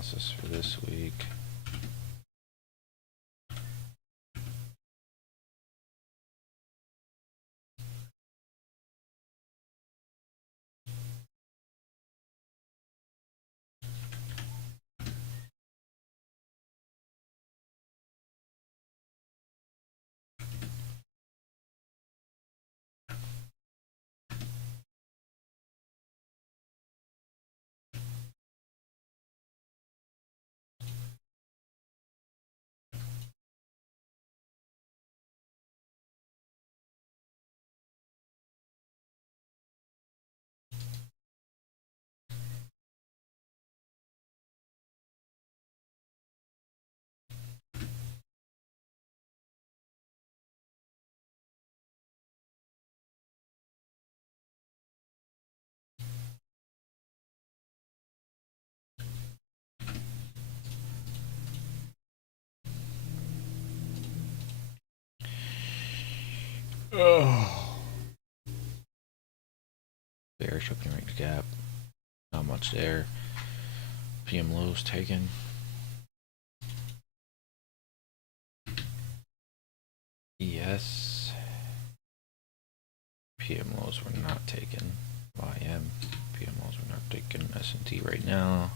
analysis for this week. Oh. Bearish opening range gap. Not much there. PM lows taken. ES. PM lows were not taken. YM. PM lows were not taken. S&T right now.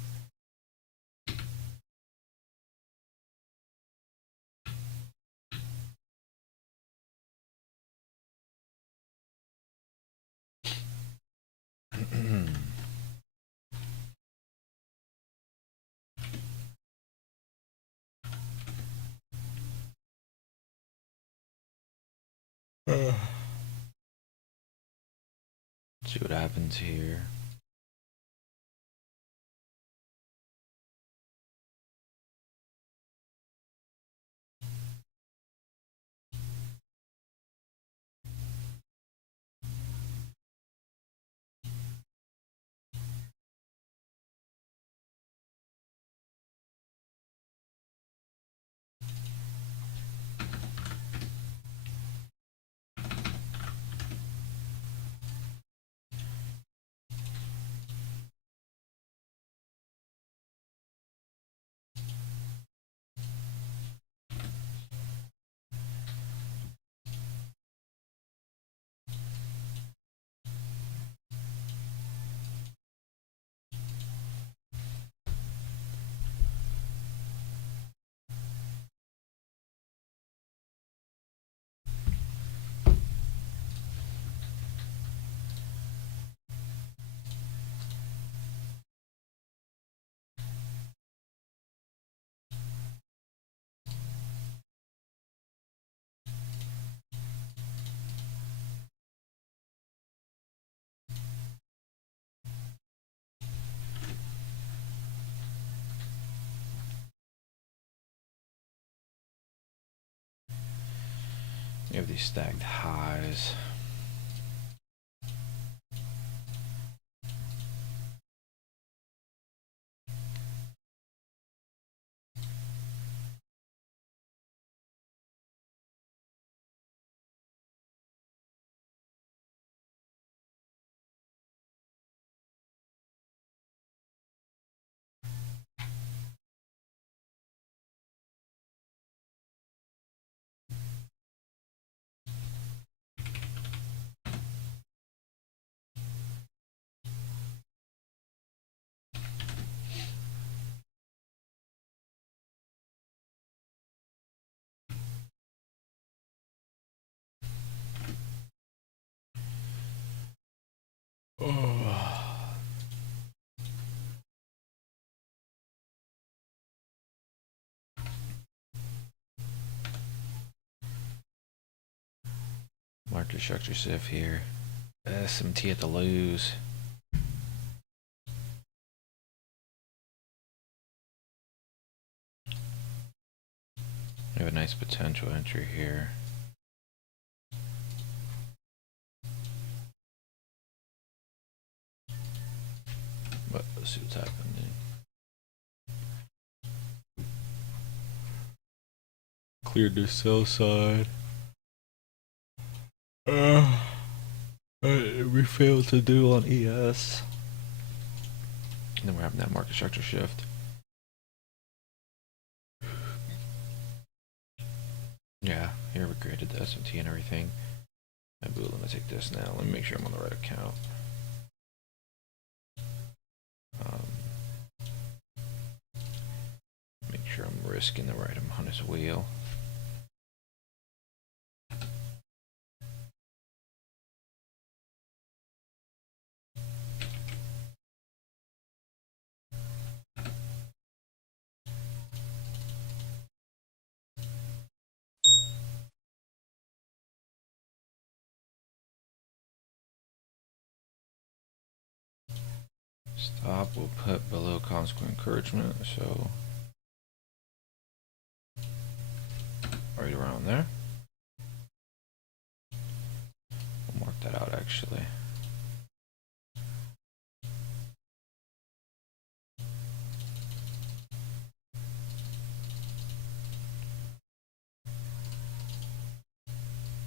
See what happens here. You have these stacked highs. Oh. Market structure shift here. SMT at the lows. We have a nice potential entry here. But let's see what's happening. Cleared the sell side. We failed to do on ES. And then we're having that market structure shift. Yeah, here we created the SMT and everything. And boom, let me take this now. Let me make sure I'm on the right account. Make sure I'm risking the right amount as well. Stop, we'll put below consequent encouragement, so right around there. We'll mark that out actually.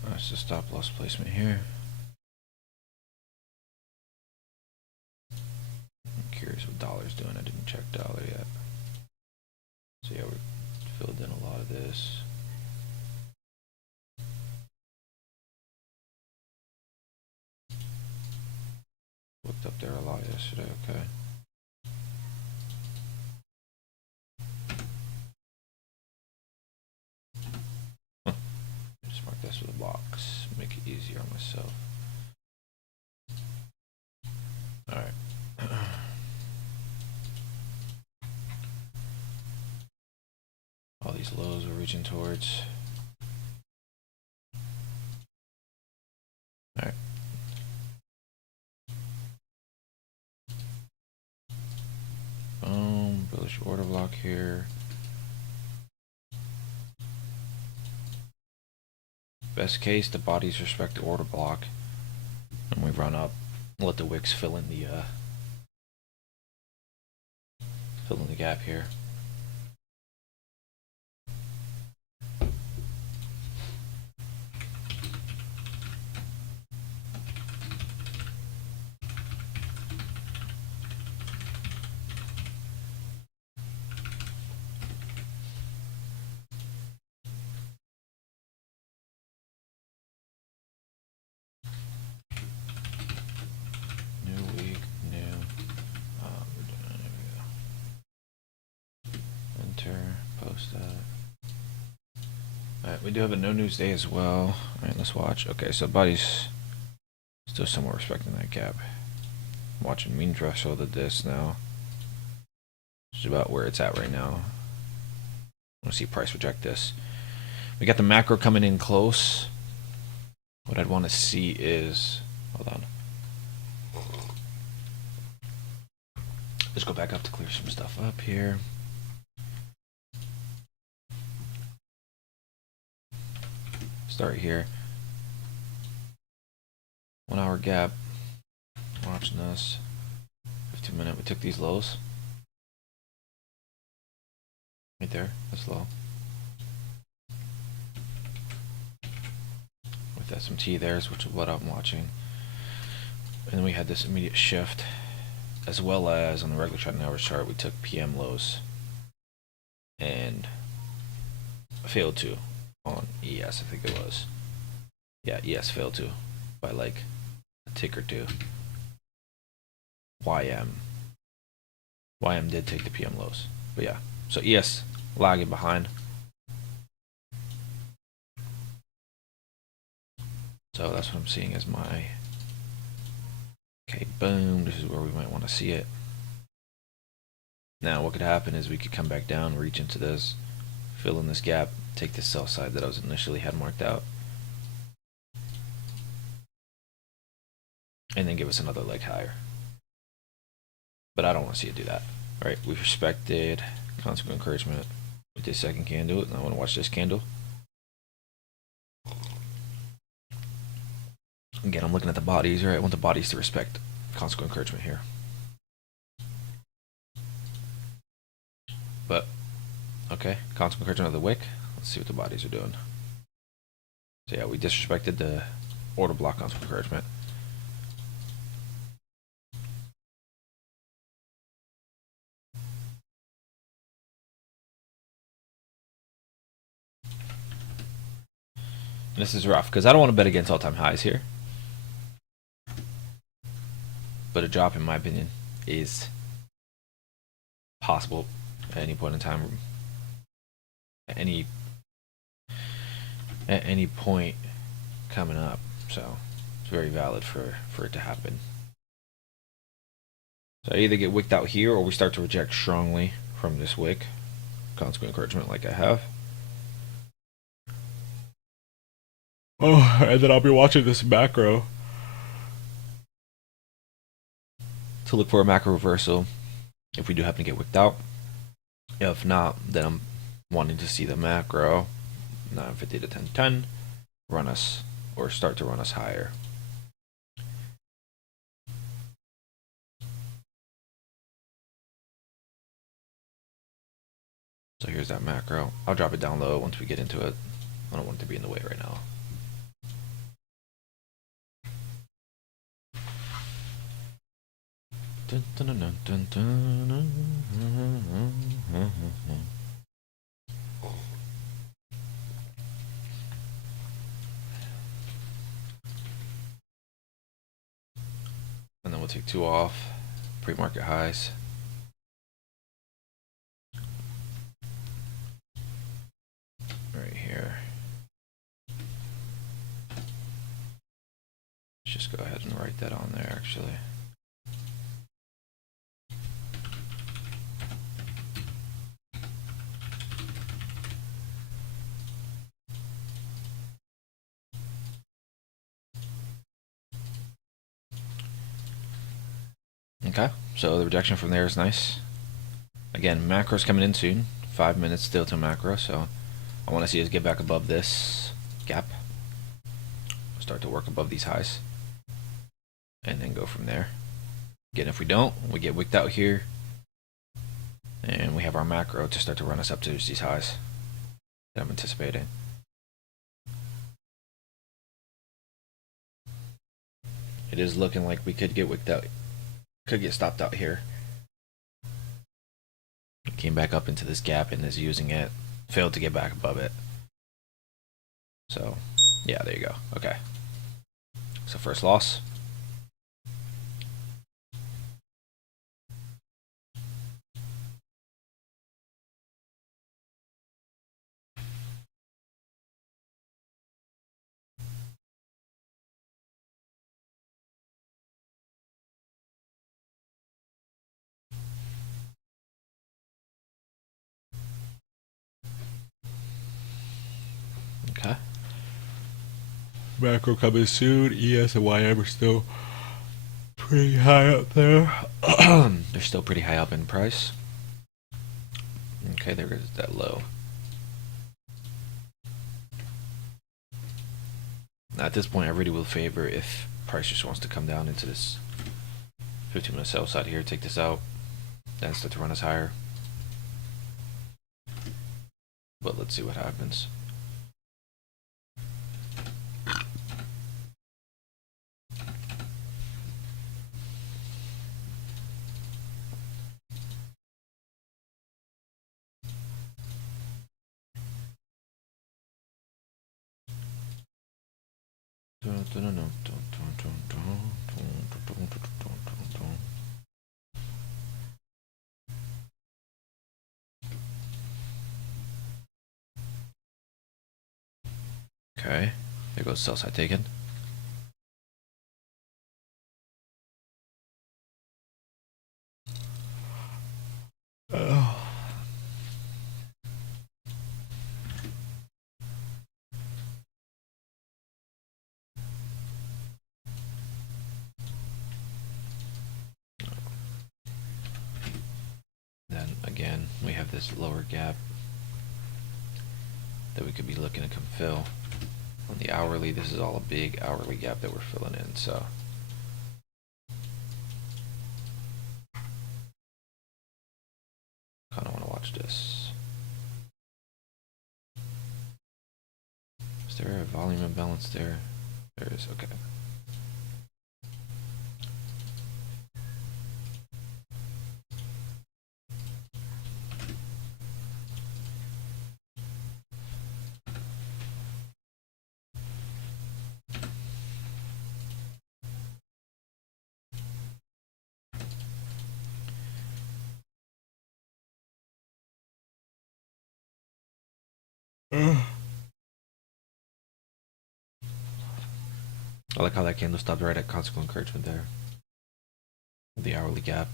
That's the stop loss placement here. I'm curious what dollar's doing. I didn't check dollar yet. So yeah, we filled in a lot of this. Looked up there a lot yesterday, okay. Just mark this with a box, make it easier on myself. Alright. All these lows we're reaching towards. Alright. Boom, bullish order block here. Best case, the bodies respect the order block. And we run up, let the wicks fill in the gap here. New week, new. There we go. Enter, post that. Alright, we do have a no news day as well. Alright, let's watch. Okay, so body's still somewhat respecting that gap. I'm watching mean threshold of this now. It's about where it's at right now. I want to see price reject this. We got the macro coming in close. What I'd want to see is, hold on. Let's go back up to clear some stuff up here. Start here. 1 hour gap. Watching this. 15-minute. We took these lows. Right there. That's low. With SMT there's which is what I'm watching. And then we had this immediate shift. As well as on the regular trending hours chart, we took PM lows. And failed to on ES, I think it was. Yeah, ES failed to by like a tick or two. YM did take the PM lows, but yeah. So ES lagging behind. So that's what I'm seeing as my. Okay, boom. This is where we might want to see it. Now, what could happen is we could come back down, reach into this, fill in this gap, take the sell side that I was initially had marked out, and then give us another leg higher. But I don't want to see it do that. All right, we respected consequent encouragement with this second candle, and I want to watch this candle. Again, I'm looking at the bodies, right? I want the bodies to respect consequent encouragement here. But, okay, consequent encouragement of the wick. Let's see what the bodies are doing. So yeah, we disrespected the order block consequent encouragement. This is rough because I don't want to bet against all-time highs here. But a drop, in my opinion, is possible at any point in time. At any point coming up. So it's very valid for it to happen. So I either get wicked out here or we start to reject strongly from this wick. Consequent encouragement like I have. Oh, and then I'll be watching this macro to look for a macro reversal if we do happen to get wicked out. If not, then I'm wanting to see the macro 950 to 1010 run us or start to run us higher. So here's that macro. I'll drop it down low once we get into it. I don't want it to be in the way right now. Dun, dun, dun, dun, dun, dun. And then we'll take 2 off, pre-market highs. Right here. Let's just go ahead and write that on there actually. Okay, so the rejection from there is nice. Again, macro's coming in soon. 5 minutes still to macro, so I want to see us get back above this gap. Start to work above these highs. And then go from there. Again, if we don't, we get wicked out here. And we have our macro to start to run us up to these highs that I'm anticipating. It is looking like we could get wicked out. Could get stopped out here. Came back up into this gap and is using it. Failed to get back above it. So, yeah, there you go. Okay. So first loss. Okay. Macro coming soon. ES and YM are still pretty high up there. They're still pretty high up in price. Okay, there is that low. Now at this point, I really will favor if price just wants to come down into this 15-minute sell side here, take this out, then start to run us higher. But let's see what happens. Okay, there goes sell side taken. Then again, we have this lower gap that we could be looking to come fill. On the hourly, this is all a big hourly gap that we're filling in, so. Kinda wanna watch this. Is there a volume imbalance there? There is, okay. I like how that candle stopped right at consequent encouragement there. The hourly gap.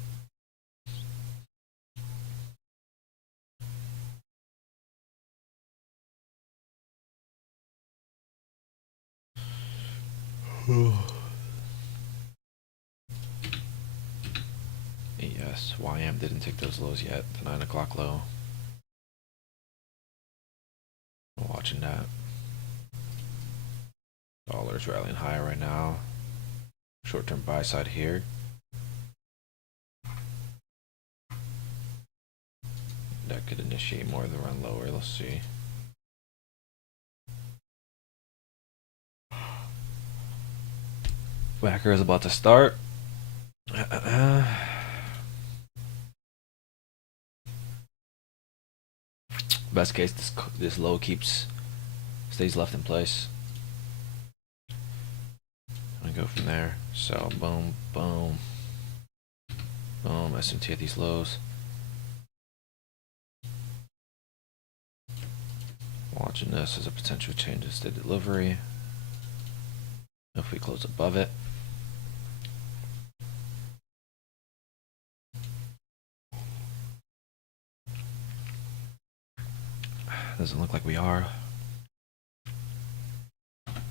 Yes, YM didn't take those lows yet. The 9 o'clock low. I'm watching that. Dollar's rallying higher right now. Short-term buy side here. That could initiate more of the run lower. Let's see. Whacker is about to start. Best case, this low stays left in place. I go from there. So boom, boom, boom. SMT at these lows. Watching this as a potential changes to delivery. If we close above it. Doesn't look like we are.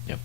Yep.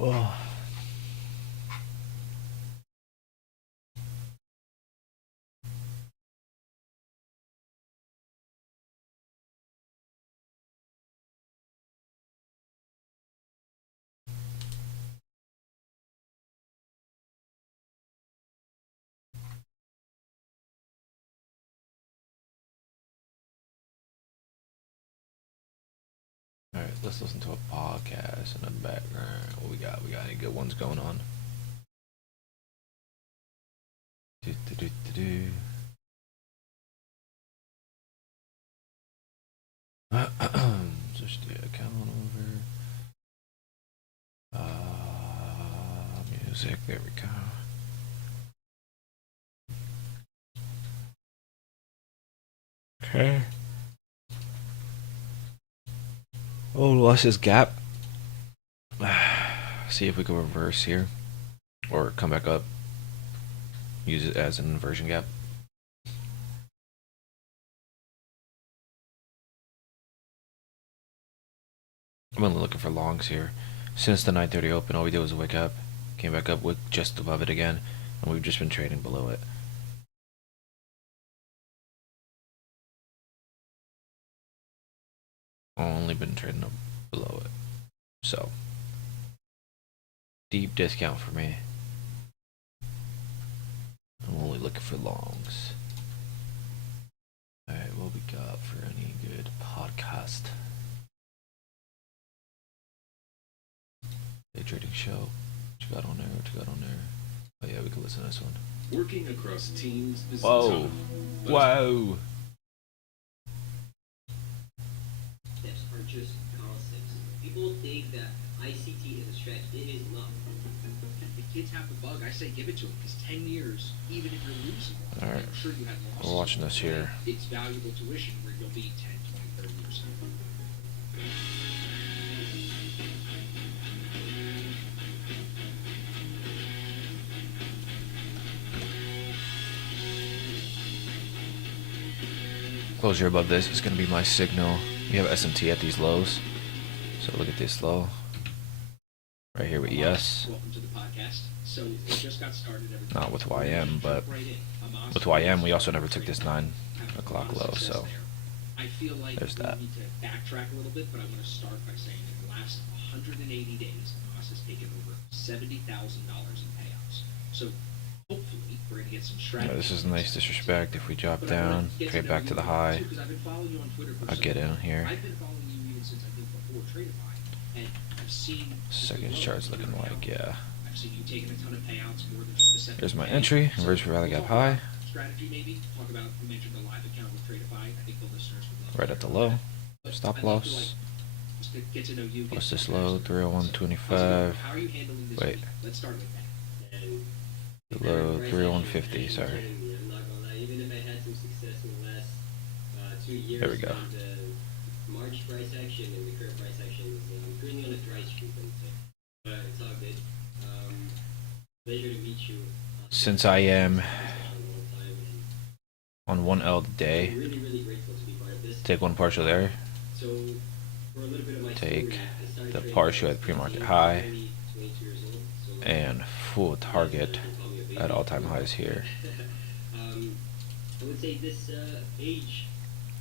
Oh. Alright, let's listen to a podcast in the background. What we got? We got any good ones going on? Just the account over. Music, there we go. Okay. Oh, lost this gap. See if we can reverse here. Or come back up. Use it as an inversion gap. I'm only looking for longs here. Since the 9:30 open, all we did was wake up. Came back up with just above it again. And we've just been trading below it. Only been trading up below it. So, deep discount for me. I'm only looking for longs. Alright, what we got for any good podcast? Day trading show. What you got on there? What you got on there? Oh yeah, we can listen to this one. Working across teams is Whoa. tough. Whoa. Steps are just concepts. People think that ICT is a stretch. It is not. If the kids have the bug, I say give it to them, because 10 years, even if you're losing, Alright. I'm sure you had losses. We're watching this here. It's valuable tuition where you'll be 10, 20, 30 years. Closure above this is going to be my signal. We have SMT at these lows. So look at this low. Right here with ES. Welcome to the podcast. So it just got started. Not with YM, but with YM we also never took this 9 o'clock low, so I feel like there's we that. need to backtrack a little bit, but I want to start by saying in the last 180 days, Moss has taken over $70,000 in payouts. So hopefully we're going to get some strategy. This is nice disrespect. If we drop down, trade back to the high, I'll get in here. I've been following you even since I think before Tradeify, and I've seen Second chart's looking like, yeah. I've seen you taking a ton of payouts, more than just the second. Here's my entry. Inverse rally gap high. Strategy maybe. Talk about, you mentioned the live account with Tradeify. I think the listeners would love to Right at the hear low. about that. Stop I'd love to, loss. just to get to know you. What's get this to low? know you. 301.25. How are you handling this Wait. week? Let's start with that. And The low 301.50. Sorry. I'm not gonna lie, even if I had some success in the last 2 years, There we go. the March price action and the current price action is I'm currently on a dry streak, I would say. But it's all good. Pleasure to meet you. Since I am A long time, on and 1L I'm day, really, really grateful to be part of this. take one partial there. So, for a little bit of my Take story, I started the trading partial when I at was pre-market 18, high 22 years old. So, and full target you can call me a baby. at all-time highs here. I would say this age.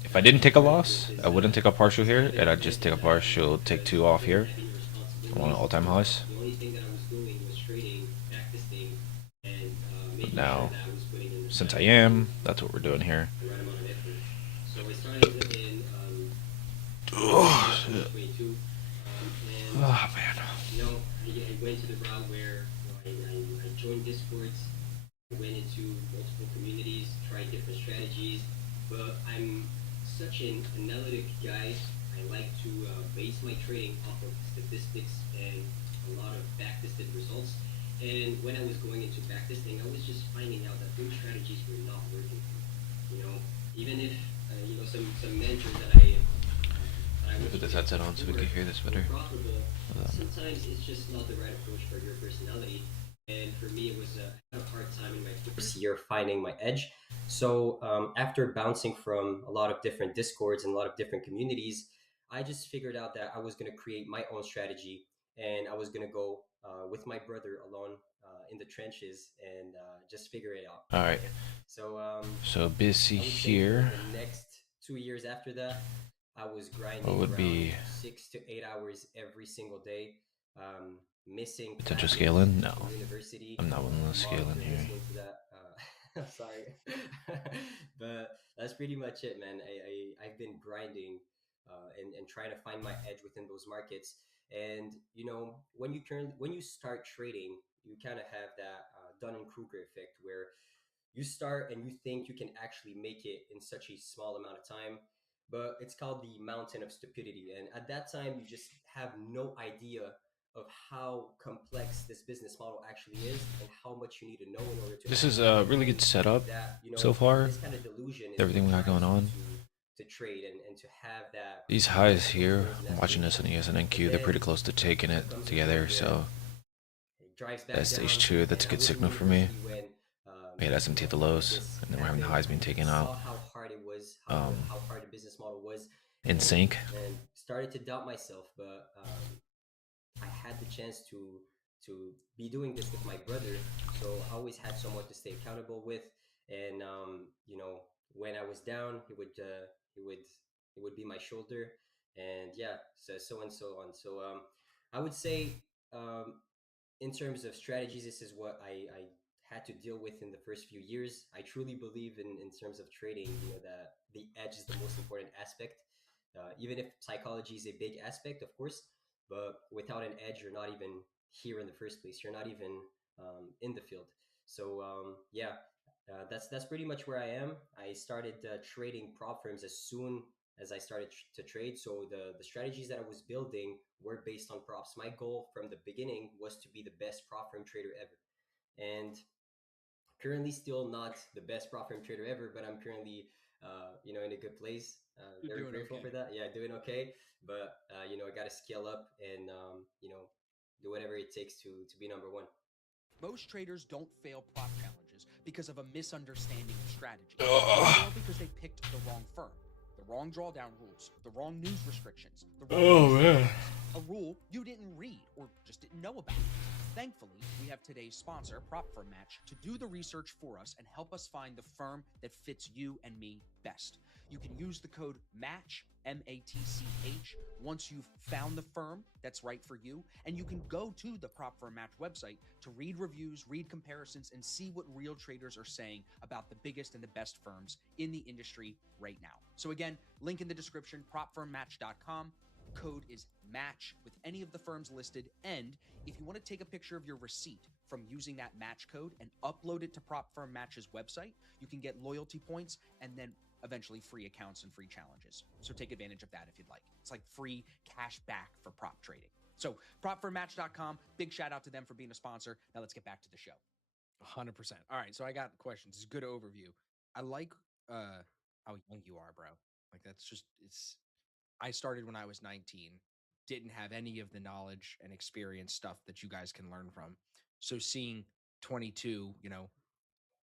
If I didn't take a loss, I wouldn't take a partial here, and I'd just take a partial, take 2 off here. I want all-time highs. The only thing that I was doing was trading, backtesting, and making Now, sure that I was putting in the since I right am, that's what we're doing here. amount of effort. So I started in Oh, shit. 22, and Oh, man. you know, I went to the route where I joined Discords, I went into multiple communities, tried different strategies, but I'm such an analytic guy. I like to base my trading off of statistics and a lot of backtested results. And when I was going into backtesting, I was just finding out that those strategies were not working for me. You know, even if some mentors that I was Put this headset on so we can hear this better. profitable, sometimes it's just not the right approach for your personality. And for me, it was a hard time in my first year finding my edge. So after bouncing from a lot of different discords and a lot of different communities, I just figured out that I was going to create my own strategy, and I was going to go with my brother alone in the trenches and just figure it out. All right. So So busy I would say here. for the next 2 years after that, I was grinding What would around be 6 to 8 hours every single day, missing potential classes scaling? No. from university. I'm not willing to scale in here. Listening to that. Sorry, but that's pretty much it, man. I've been grinding and trying to find my edge within those markets. And when you start trading, you kind of have that Dunning-Kruger effect where you start and you think you can actually make it in such a small amount of time, but it's called the mountain of stupidity. And at that time you just have no idea of how complex this business model actually is and how much you need to know in order to This is a really good setup so far. this kind of delusion is Everything we what got going drives on. you to trade and to have that These highs here, I'm watching this on ESNQ, they're pretty close to taking it together, so it drives back that's down. stage 2. That's a And I good was in signal for me. university when, We had SMT at the lows, and then we're having the highs being taken saw out how hard it was, Um, how hard the business model was, in sync. and started to doubt myself. But I had the chance to be doing this with my brother, so I always had someone to stay accountable with. And when I was down, he would be my shoulder, and yeah, so and so on. So I would say in terms of strategies, this is what I had to deal with in the first few years. I truly believe in terms of trading, that the edge is the most important aspect. Even if psychology is a big aspect, of course, but without an edge, you're not even here in the first place. You're not even in the field. So yeah, that's pretty much where I am. I started trading prop firms as soon as I started to trade. So the strategies that I was building were based on props. My goal from the beginning was to be the best prop firm trader ever, and currently still not the best prop firm trader ever, but I'm currently in a good place. You're Very doing grateful okay. for that. Yeah, doing okay, but I got to scale up and do whatever it takes to be number one. Most traders don't fail prop challenges because of a misunderstanding of strategy. They fail because they picked the wrong firm. the wrong drawdown rules, the wrong news restrictions, the wrong Oh, man. restrictions, a rule you didn't read or just didn't know about. Thankfully, we have today's sponsor, Prop Firm Match, to do the research for us and help us find the firm that fits you and me best. You can use the code MATCH, MATCH, once you've found the firm that's right for you, and you can go to the Prop Firm Match website to read reviews, read comparisons, and see what real traders are saying about the biggest and the best firms in the industry right now. So again, link in the description, propfirmmatch.com. Code is MATCH with any of the firms listed. And if you want to take a picture of your receipt from using that match code and upload it to Prop Firm Match's website, you can get loyalty points and then eventually free accounts and free challenges. So take advantage of that if you'd like. It's like free cash back for prop trading. So propfirmmatch.com, big shout out to them for being a sponsor. Now let's get back to the show. 100%. All right, so I got questions. It's a good overview. I like how young you are, bro. Like it's I started when I was 19, didn't have any of the knowledge and experience stuff that you guys can learn from. So seeing 22,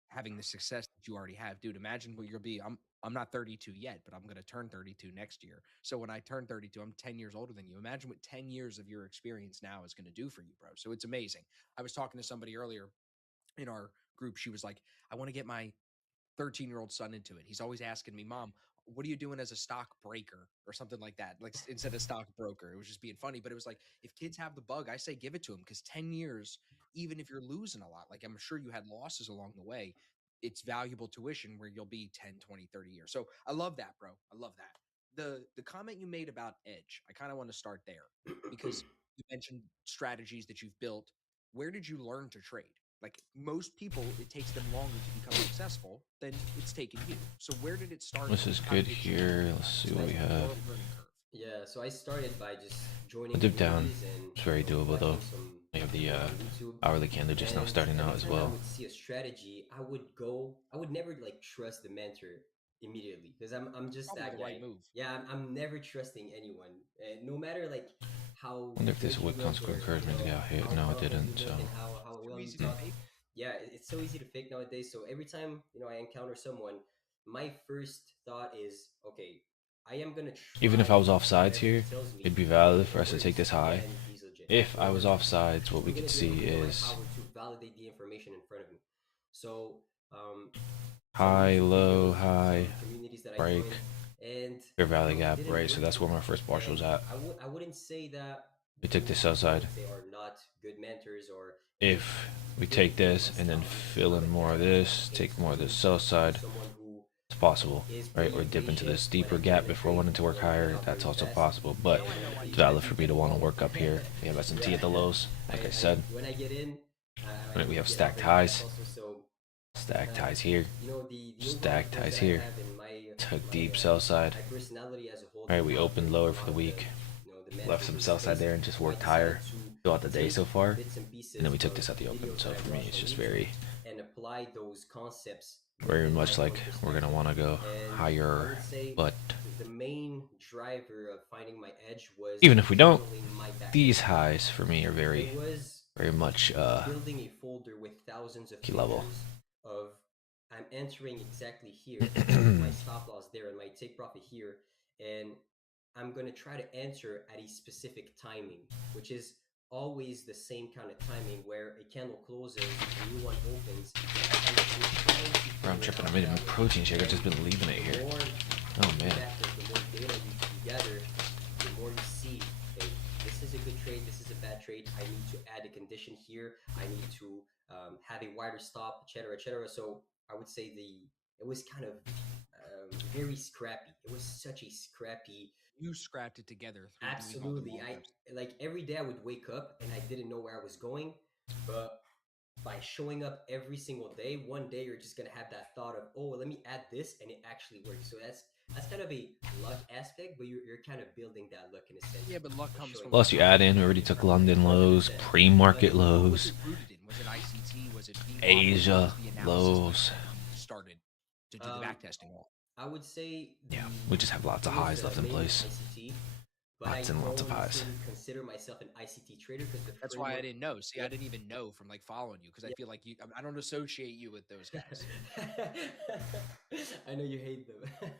having the success that you already have, dude, imagine what you'll be. I'm not 32 yet, but I'm going to turn 32 next year. So when I turn 32, I'm 10 years older than you. Imagine what 10 years of your experience now is going to do for you, bro. So it's amazing. I was talking to somebody earlier in our group. She was like, I want to get my 13-year-old son into it. He's always asking me, Mom, what are you doing as a stock breaker or something like that? Like instead of stock broker, it was just being funny. But it was like, if kids have the bug, I say give it to them, because 10 years, even if you're losing a lot, like I'm sure you had losses along the way, it's valuable tuition where you'll be 10, 20, 30 years. So I love that, bro. I love that. The comment you made about edge, I kind of want to start there because you mentioned strategies that you've built. Where did you learn to trade? Like most people, it takes them longer to become successful than it's taken you. So where did it start? This is How good did you here. learn? Let's see So what we that's have. your learning curve. Yeah, so I started by just joining We'll dip down. communities and It's very doable though. watching some We have the people on YouTube. hourly candle just now And starting out every as time I well. would see a strategy, I would never like trust the mentor immediately, because I'm just Probably that the guy. right move. Yeah, I'm never trusting anyone, and no matter like how Wonder if this good he would looked consequent or encouragement got hit. how No, it humble he didn't. So looked and how Too well he easy to talked. fake. Yeah, it's so easy to fake nowadays. So every time I encounter someone, my first thought is, okay, I am gonna even if try I was offsides whatever he here, tells me, it'd be valid for in us to order take to this see, high. man, he's legit. If In I was order to offsides, what we I'm gonna could do see everything in my is power to validate the information in front of me. So some high, YouTube low, videos, high, some communities that I break, joined, and fair value it gap, didn't right? So work that's for where me. my first partial And was at. I wouldn't say that We took the those sell people, side. they are not good mentors or If we very take good this on and then stock. It's fill not in like more that of at all. this, Okay, take more of the so sell I'm side, someone who it's possible, is right? pretty Or dip into patient this when I deeper get gap in the before trade. wanting to work I higher. get out That's very also fast. possible, but Now I know why it's you valid guys for do me to that. want to work up here. We have S&T Yeah. at the lows, like I said. When I get in, I Right, we usually have get out stacked very fast highs, also. So stacked highs here, the overall stacked approach highs that I here. have in Took deep sell side. my personality as a whole. Right, does we not opened fit lower a for lot the of week. the Left mentors some in the sell side space. there and just So I worked higher decided throughout the to day take so far. bits and pieces And then we took from this at the open. videos So that I for me, watched it's on just YouTube very, and apply those concepts very within my much own like we're gonna perspective. want to go And I higher. would say But the main driver of finding my edge was even if we don't, funneling my back. these highs for me are very, It was very much building a folder with thousands of key level. pictures of I'm entering exactly here with my stop loss there and my take profit here, and I'm going to try to enter at a specific timing, which is always the same kind of timing where a candle closes, a new one opens. And I'm trying to Bro, I'm figure tripping. out I made a that way. protein shake. I've just And been leaving it the here. more Oh you do man. that, the more data you gather, the more you see, hey, this is a good trade, this is a bad trade. I need to add a condition here. I need to have a wider stop, etc., etc. So I would say it was kind of very scrappy. It was such a scrappy. You scrapped it together through doing all the Absolutely. I malwares. like every day I would wake up and I didn't know where I was going, but by showing up every single day, one day you're just gonna have that thought of, oh, let me add this, and it actually works. So that's kind of a luck aspect, but you're kind of building that luck in a sense. Yeah, but luck by comes showing from up Plus you add in, we already took London lows, 100%. pre-market What was lows, it rooted in? Was it ICT? Was it VWAP? Asia What was the analysis lows. like that you started to do the backtesting on? I would say Yeah, we just have lots of it was highs left in mainly place. ICT, but I Lots and lots of don't highs. necessarily consider myself an ICT trader because the That's why I framework. didn't know. See, I Yep. didn't even know from like following you because I Yeah. feel like I don't associate you with those guys. I know you hate them.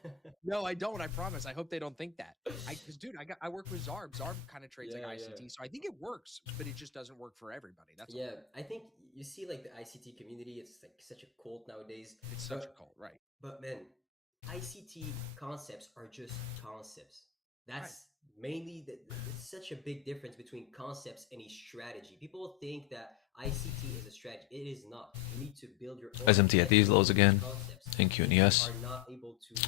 No, I don't. I promise. I hope they don't think that. Because dude, I work with Zarb. Zarb kind of trades like Yeah, yeah. ICT, so I think it works, but it just doesn't work for everybody. That's all. Yeah, I think you see like the ICT community, it's like such a cult nowadays. It's such a But cult, right? man, ICT concepts are just concepts. Right. That's mainly it's such a big difference between concepts and a strategy. People think that ICT is a strategy. It is not. You need to build your own SMT at these lows again. concepts. In If you QNES. are not able to,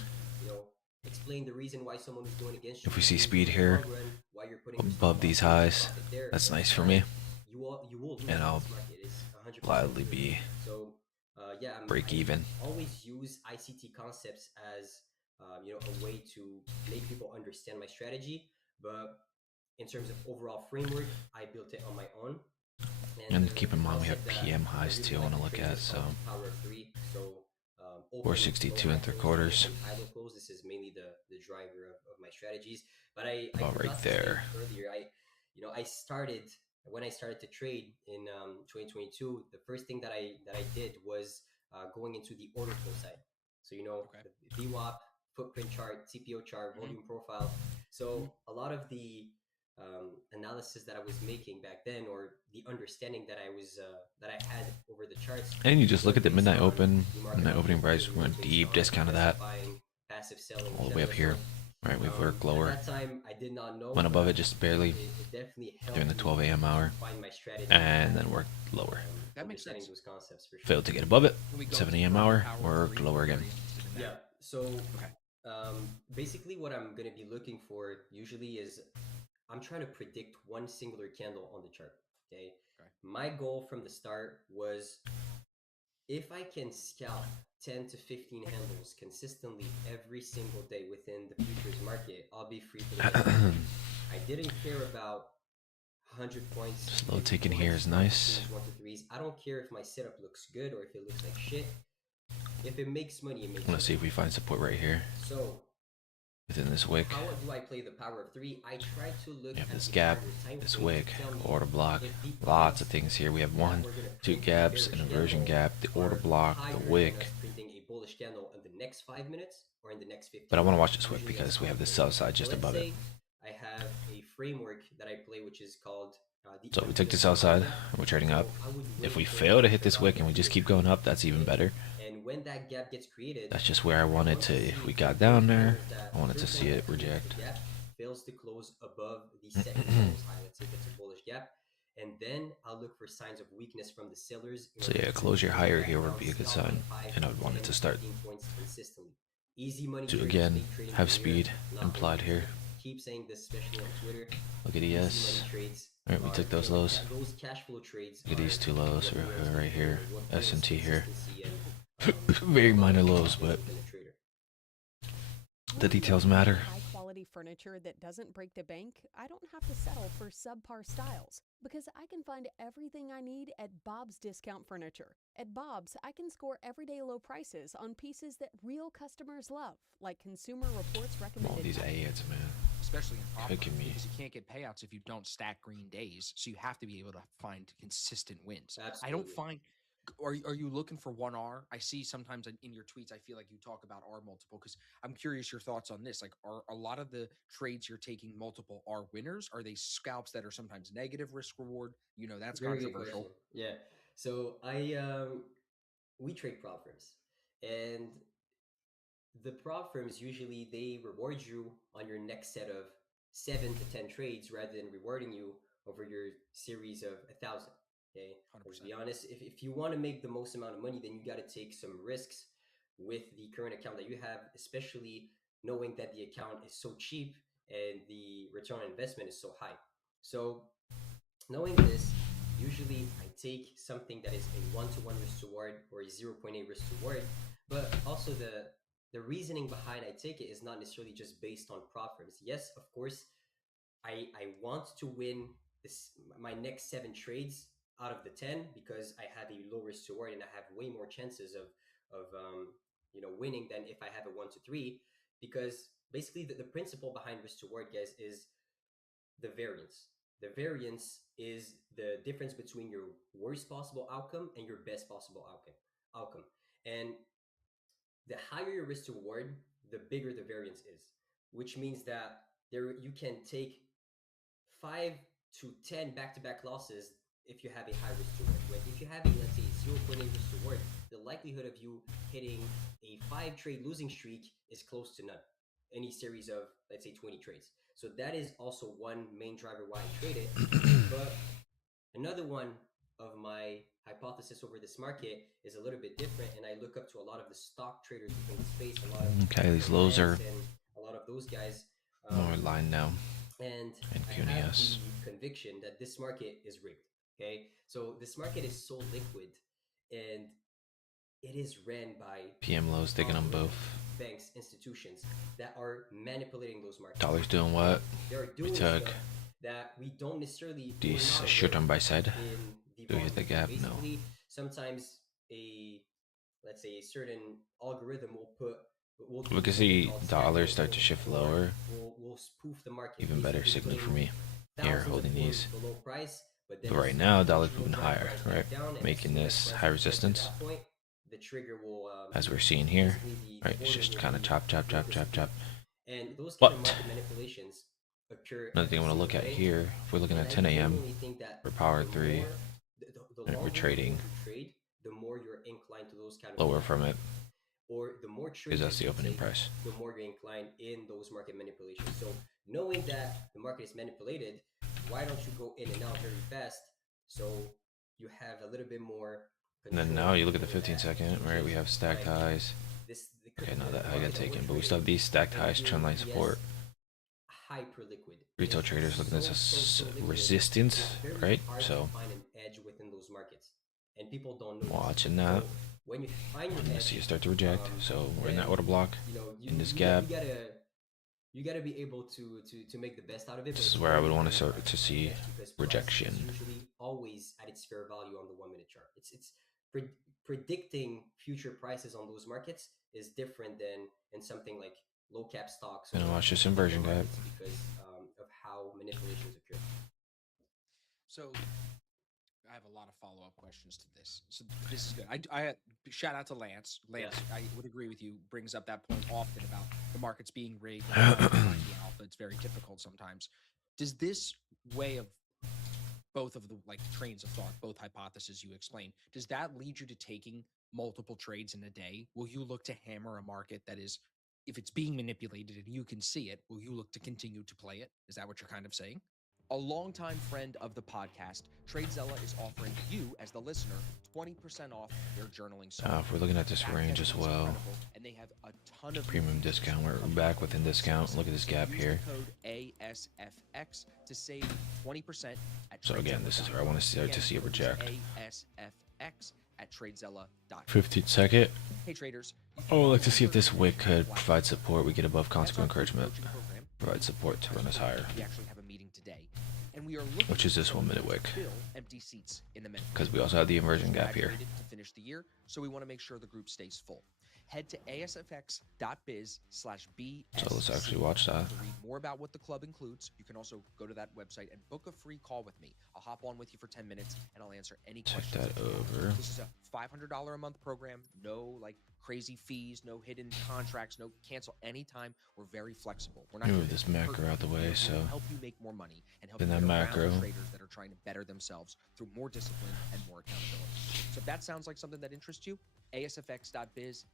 explain the reason why someone is going against you, If we see in speed the here long run, why you're putting your above stop these loss, your highs, profit there, that's over nice for time, me. you will lose And in I'll this market. It's 100% gladly true. be So yeah, break I even. always use ICT concepts as a way to make people understand my strategy. But in terms of overall framework, I built it on my own. And And keep the in mind we have concept that PM I highs really too I like want to to look trade at. is So called the power of three. So open, low, 462 high and three close, quarters. open, high, low, close. This is mainly the driver of my strategies. But I About right forgot to there. state earlier. I started when I started to trade in 2022. The first thing that I did was going into the order flow side. So Okay. the VWAP, footprint chart, TPO chart, Hmm. volume profile. Hmm. So a lot of the analysis that I was making back then, or the understanding that I had over the charts, And you just look was at the based midnight on open, the market midnight opening opportunity. price. It We're was going based deep on discount of that. diversifying, passive selling, All the way up etc. here. So Alright, we've worked at lower. that time, I did not know, Went above but it just barely it definitely during helped the me 12 a.m. hour. to find my strategy And back then then. worked lower. That makes Understanding sense. those concepts for sure. Failed to get above it. Can we go 7 deeper a.m. on the hour. power of Worked three? lower I'm again. very interested in that. Yeah. So Okay. basically, what I'm gonna be looking for usually is I'm trying to predict one singular candle on the chart. Okay. Okay. My goal from the start was if I can scalp 10 to 15 handles consistently every single day within the futures market, I'll be free for the rest of my life. I didn't care about 100 points, Slow 50 tick in here points, is 1 to nice. 2s, 1 to 3s. I don't care if my setup looks good or if it looks like shit. If it makes money, it makes Let's see money. if we find support right here So within this wick. how do I play the power of three? I try to look We have at this the gap, harder time this frame wick, to tell me order block. if the Lots of odds things here. We have that one, we're gonna two print a gaps, bearish an inversion candle gap, the order are block, higher the than wick. us printing a bullish candle in the next 5 minutes or in the next 15 But I want to minutes. watch this wick Usually that's because how we I have the play. sell side So just let's above it. say I have a framework that I play, which is called the So we took the infinite sell support side gap. and we're trading up. So I would If wait we for fail to hit for this about wick and we 50 just to keep going 60 up, that's even okay? better. And when that gap gets created, That's just where I I wanted want to, to if we see got if down those there, candles that I wanted to first see candle it that created reject. the gap fails to close above the second candle's high. Let's say if it's a bullish gap. And then I'll look for signs of weakness from the sellers in So order yeah, to closure continue higher that here would down be a good scalping sign. 5, And I would want 10, it to start 15 points consistently. Easy money to, here, again, stay trading have from here. speed Not implied really here. easy. Keep saying this, especially on Twitter. Look at Easy money ES. trades Alright, we are, took those the lows. those cash flow trades Look at these are two lows what makes right the here. trader, what brings SMT here. consistency and Very a lot minor of lows, but confidence within a trader. the details matter. High-quality furniture that doesn't break the bank, I don't have to settle for subpar styles because I can find everything I need at Bob's Discount Furniture. At Bob's, I can score everyday low prices on pieces that real customers love, like Consumer Reports All recommended. these ads, man. Especially in prop Cooking firms, me. because you can't get payouts if you don't stack green days. So you have to be able to find consistent wins. I don't Absolutely. find. Are you looking for 1R? I see sometimes in your tweets, I feel like you talk about R multiple because I'm curious your thoughts on this. Like, are a lot of the trades you're taking multiple R winners? Are they scalps that are sometimes negative risk reward? That's Very good controversial. question. Yeah. So we trade prop firms, and the prop firms usually they reward you on your next set of 7 to 10 trades rather than rewarding you over your series of 1,000. Okay, let's 100%. be honest. If you want to make the most amount of money, then you got to take some risks with the current account that you have, especially knowing that the account is so cheap and the return on investment is so high. So knowing this, usually I take something that is a 1-to-1 risk reward or a 0.8 risk reward, but also the reasoning behind I take it is not necessarily just based on prop firms. Yes, of course, I want to win my next 7 trades out of the 10 because I have a low risk reward and I have way more chances of winning than if I have a 1 to 3, because basically the principle behind risk reward, guys, is the variance. The variance is the difference between your worst possible outcome and your best possible outcome. And the higher your risk to reward, the bigger the variance is, which means that there you can take 5 to 10 back-to-back losses if you have a high risk to reward. But if you have a, let's say, 0.8 risk to reward, the likelihood of you hitting a 5 trade losing streak is close to none. Any series of, let's say, 20 trades. So that is also one main driver why I trade it. But another one of my hypothesis over this market is a little bit different, and I look up to a lot of the stock traders within the space, a lot of Okay, these lows are and a lot of those guys. more aligned now. And And I have PNES. the conviction that this market is rigged. Okay, so this market is so liquid, and it is ran by PM lows taking them both. banks, institutions that are manipulating those markets. Dollar's doing what? They're We doing took stuff that we don't necessarily. these we're not short aware on buy side. in the Do we hit the bond. gap? No. Basically, sometimes let's say a certain algorithm will put. We'll do We can something see called dollars stacking, start to shift or lower. We'll spoof the market. Even better basically signal for putting me. Here, thousands of holding points these. below price, but then But right as now, soon as dollar's you moving drive higher, price back right? down, and as Making soon as this price high gets to resistance. that point, the trigger will, As we're seeing here, basically right? It's order just will kind of be chop, chop, chop, chop, chop. and those kind But of market manipulations occur. another thing I want to look at here, if we're looking at 10 a.m. for power 3, and we're trading the more you're inclined to those kind of lower from it, or the more because trades that's the you opening take, price. the more you're inclined in those market manipulations. So knowing that the market is manipulated, why don't you go in and out very fast so you have a little bit more And then control now you look at the over that, 15-second, right? which We is have stacked like highs. Okay, not that high got taken, but we still have these stacked highs, trendline support. hyper liquid. Retail traders looking at this as resistance, right? So find an edge within those markets, and people don't know. watching that. So when you find your Let's edge, see it start to reject. So we're in that then, order block. you know, in this you gap. You gotta be able to make the best out of it. This is where I would want to start to see rejection. It's usually always at its fair value on the 1 minute chart. It's predicting future prices on those markets is different than in something like low cap stocks. Gonna or watch this other inversion gap. markets because of how manipulations occur. So I have a lot of follow-up questions to this. So this is good. I shout out to Lance. Lance, I would agree with you, brings up that point often about the markets being rigged and the alpha. It's very difficult sometimes. Does this way of both of the like trains of thought, both hypotheses you explained, does that lead you to taking multiple trades in a day? Will you look to hammer a market that is, if it's being manipulated and you can see it, will you look to continue to play it? Is that what you're kind of saying? A longtime friend of the podcast, TradeZella is offering you, as the listener, 20% off their journaling software. If we're looking at this That range testing as is well, incredible, and they have a ton of premium features discount. We're coming back out within with this discount. season. Look at this gap Use here. the code ASFX to save 20% at So again, this is where I want to start to see it reject. ASFX at TradeZella.com. 15-second. Hey traders. Oh, I'd like to see if this wick could provide support. We get above consequent encouragement. Provide support to run us higher. We actually have a meeting today, and we are looking Which is this 1 minute wick. to fill empty seats in the minute. Because we also have the inversion gap here. Graduated to finish the year, so we want to make sure the group stays full. Head to asfx.biz/BSC So let's actually watch that. to read more about what the club includes. You can also go to that website and book a free call with me. I'll hop on with you for 10 minutes and I'll answer any Check questions. that you have. over. This is a $500 a month program. No like crazy fees, no hidden contracts, no cancel anytime. We're very flexible. We're not Move here to this hurt macro you. out the way, We're here to so help you make more money and help in you that get around macro. the traders that are trying to better themselves through more discipline and more accountability. So if that sounds like something that interests you, asfx.biz/.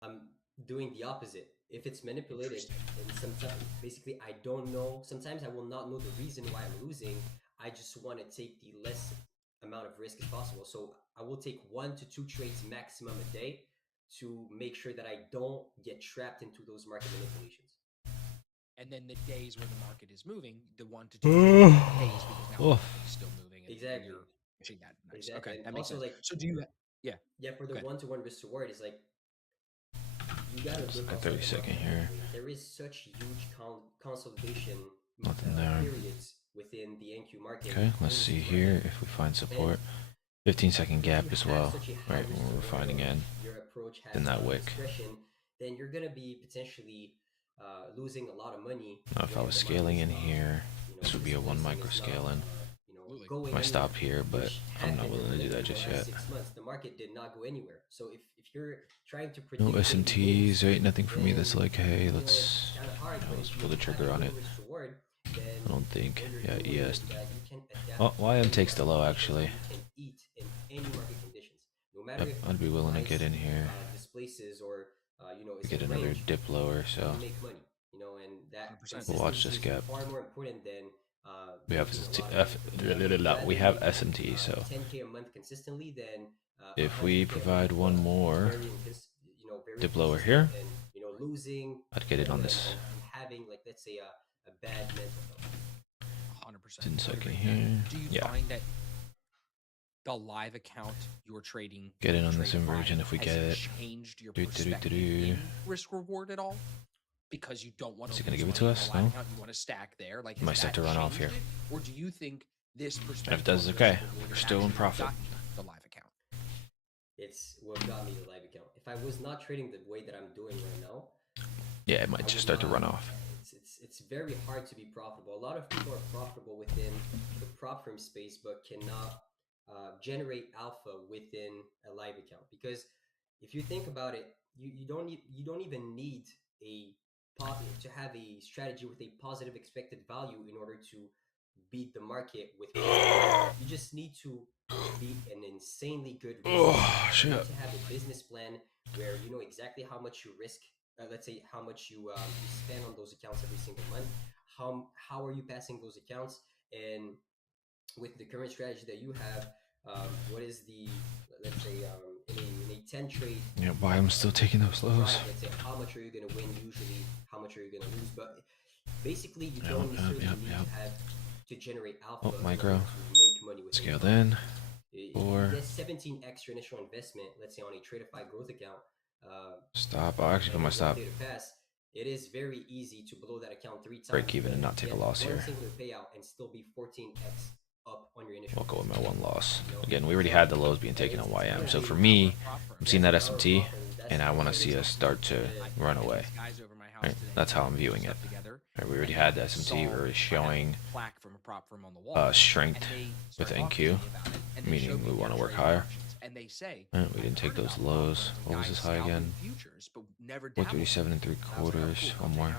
I'm doing the opposite. If it's manipulated, and sometimes basically I don't know. Sometimes I will not know the reason why I'm losing. I just want to take the less amount of risk as possible. So I will take 1 to 2 trades maximum a day to make sure that I don't get trapped into those market manipulations. And then the days where the market is moving, the 1 to 2 days because now the market is still moving. And Exactly. You're pushing that. Nice. Exactly. Okay, And that makes also, sense. like, So do you? Yeah. Yeah, for the Go ahead. 1-to-1 risk to reward is like you gotta It's look like a outside the 30-second market. here. There is such huge consolidation Nothing there. periods within the NQ market. Okay, let's see here if we find support. 15-second gap as well. Right, when we're finding in. Your approach has in that wick. discretion, then you're gonna be potentially losing a lot of money. Now if I when was the scaling in market's, here, This would be a this 1 placing micro is not, scale in. Absolutely. going I stop anywhere, here, but which I'm had not been willing to do happening that for the just last yet. 6 months. The market did not go anywhere. So if you're trying to No predict where it moves, SMTs, right? Nothing for me that's then like, hey, it's let's, kind of hard. But let's if pull you the have trigger a on low it. risk reward, then I don't think. what you're Yeah, doing ES. is that you can adapt Oh, to YM any takes the market low, conditions, actually. and you can eat in any market conditions, no matter Yep, if I'd be the willing to price get in here. displaces or is Get in another range. dip lower, You so make money, and that 100%. we'll watch this consistency is gap. far more important than We have making a SMT, lot of money. we have SMT, so 10K a month consistently than if we 100K a provide month, one but more very dip lower inconsistent here, and losing I'd get in on and, this. and having, like, let's say, a bad mental health. 100%. In I would second agree with that. here. Do you Yeah. find that the live account you're trading Get in with on this Trade inversion Live if we has get it. changed your Do, do, do, do, perspective do. in risk reward at all? Because you don't want Is to he gonna lose give it money to on us? the live No? account, you want to stack there. Like, Might has start that to run off changed here. it? Or do you think this And perspective if it does, on okay. risk reward We're has still in actually profit. gotten you the live account? It's what got me the live account. If I was not trading the way that I'm doing right now, Yeah, it might I just would start to not. run off. It's very hard to be profitable. A lot of people are profitable within the prop firm space, but cannot generate alpha within a live account. Because if you think about it, you don't even need to have a strategy with a positive expected value in order to beat the market with profit. You just need to be an insanely good risk Oh, manager. You shit. need to have a business plan where you know exactly how much you risk. Let's say how much you spend on those accounts every single month. How are you passing those accounts? And with the current strategy that you have, what is the, let's say, in a 10 trade? Yeah, why I'm still taking those lows. Drive, let's say, how much are you going to win usually? How much are you going to lose? But basically, you Yep, don't necessarily yep, need yep. to generate alpha Oh, in micro. order to make money with Scaled income. in. If Four. you get 17 extra initial investment, let's say on a Tradeify growth account, Stop. I'll actually put and my you stop. don't data pass, it is very easy to blow that account 3 times. Break even and not take a loss one here. singular payout and still be 14x up on your initial. We'll go with my investment. one loss. You know? Again, we already had the lows being taken on YM. So for me, I'm seeing that SMT, and I want to see us start to run away. Right? That's how I'm viewing it. Right, we already had the SMT. We're already showing strength with NQ, meaning we want to work higher. And they say, We didn't take those lows. What was this high again? 437 3/4. One more.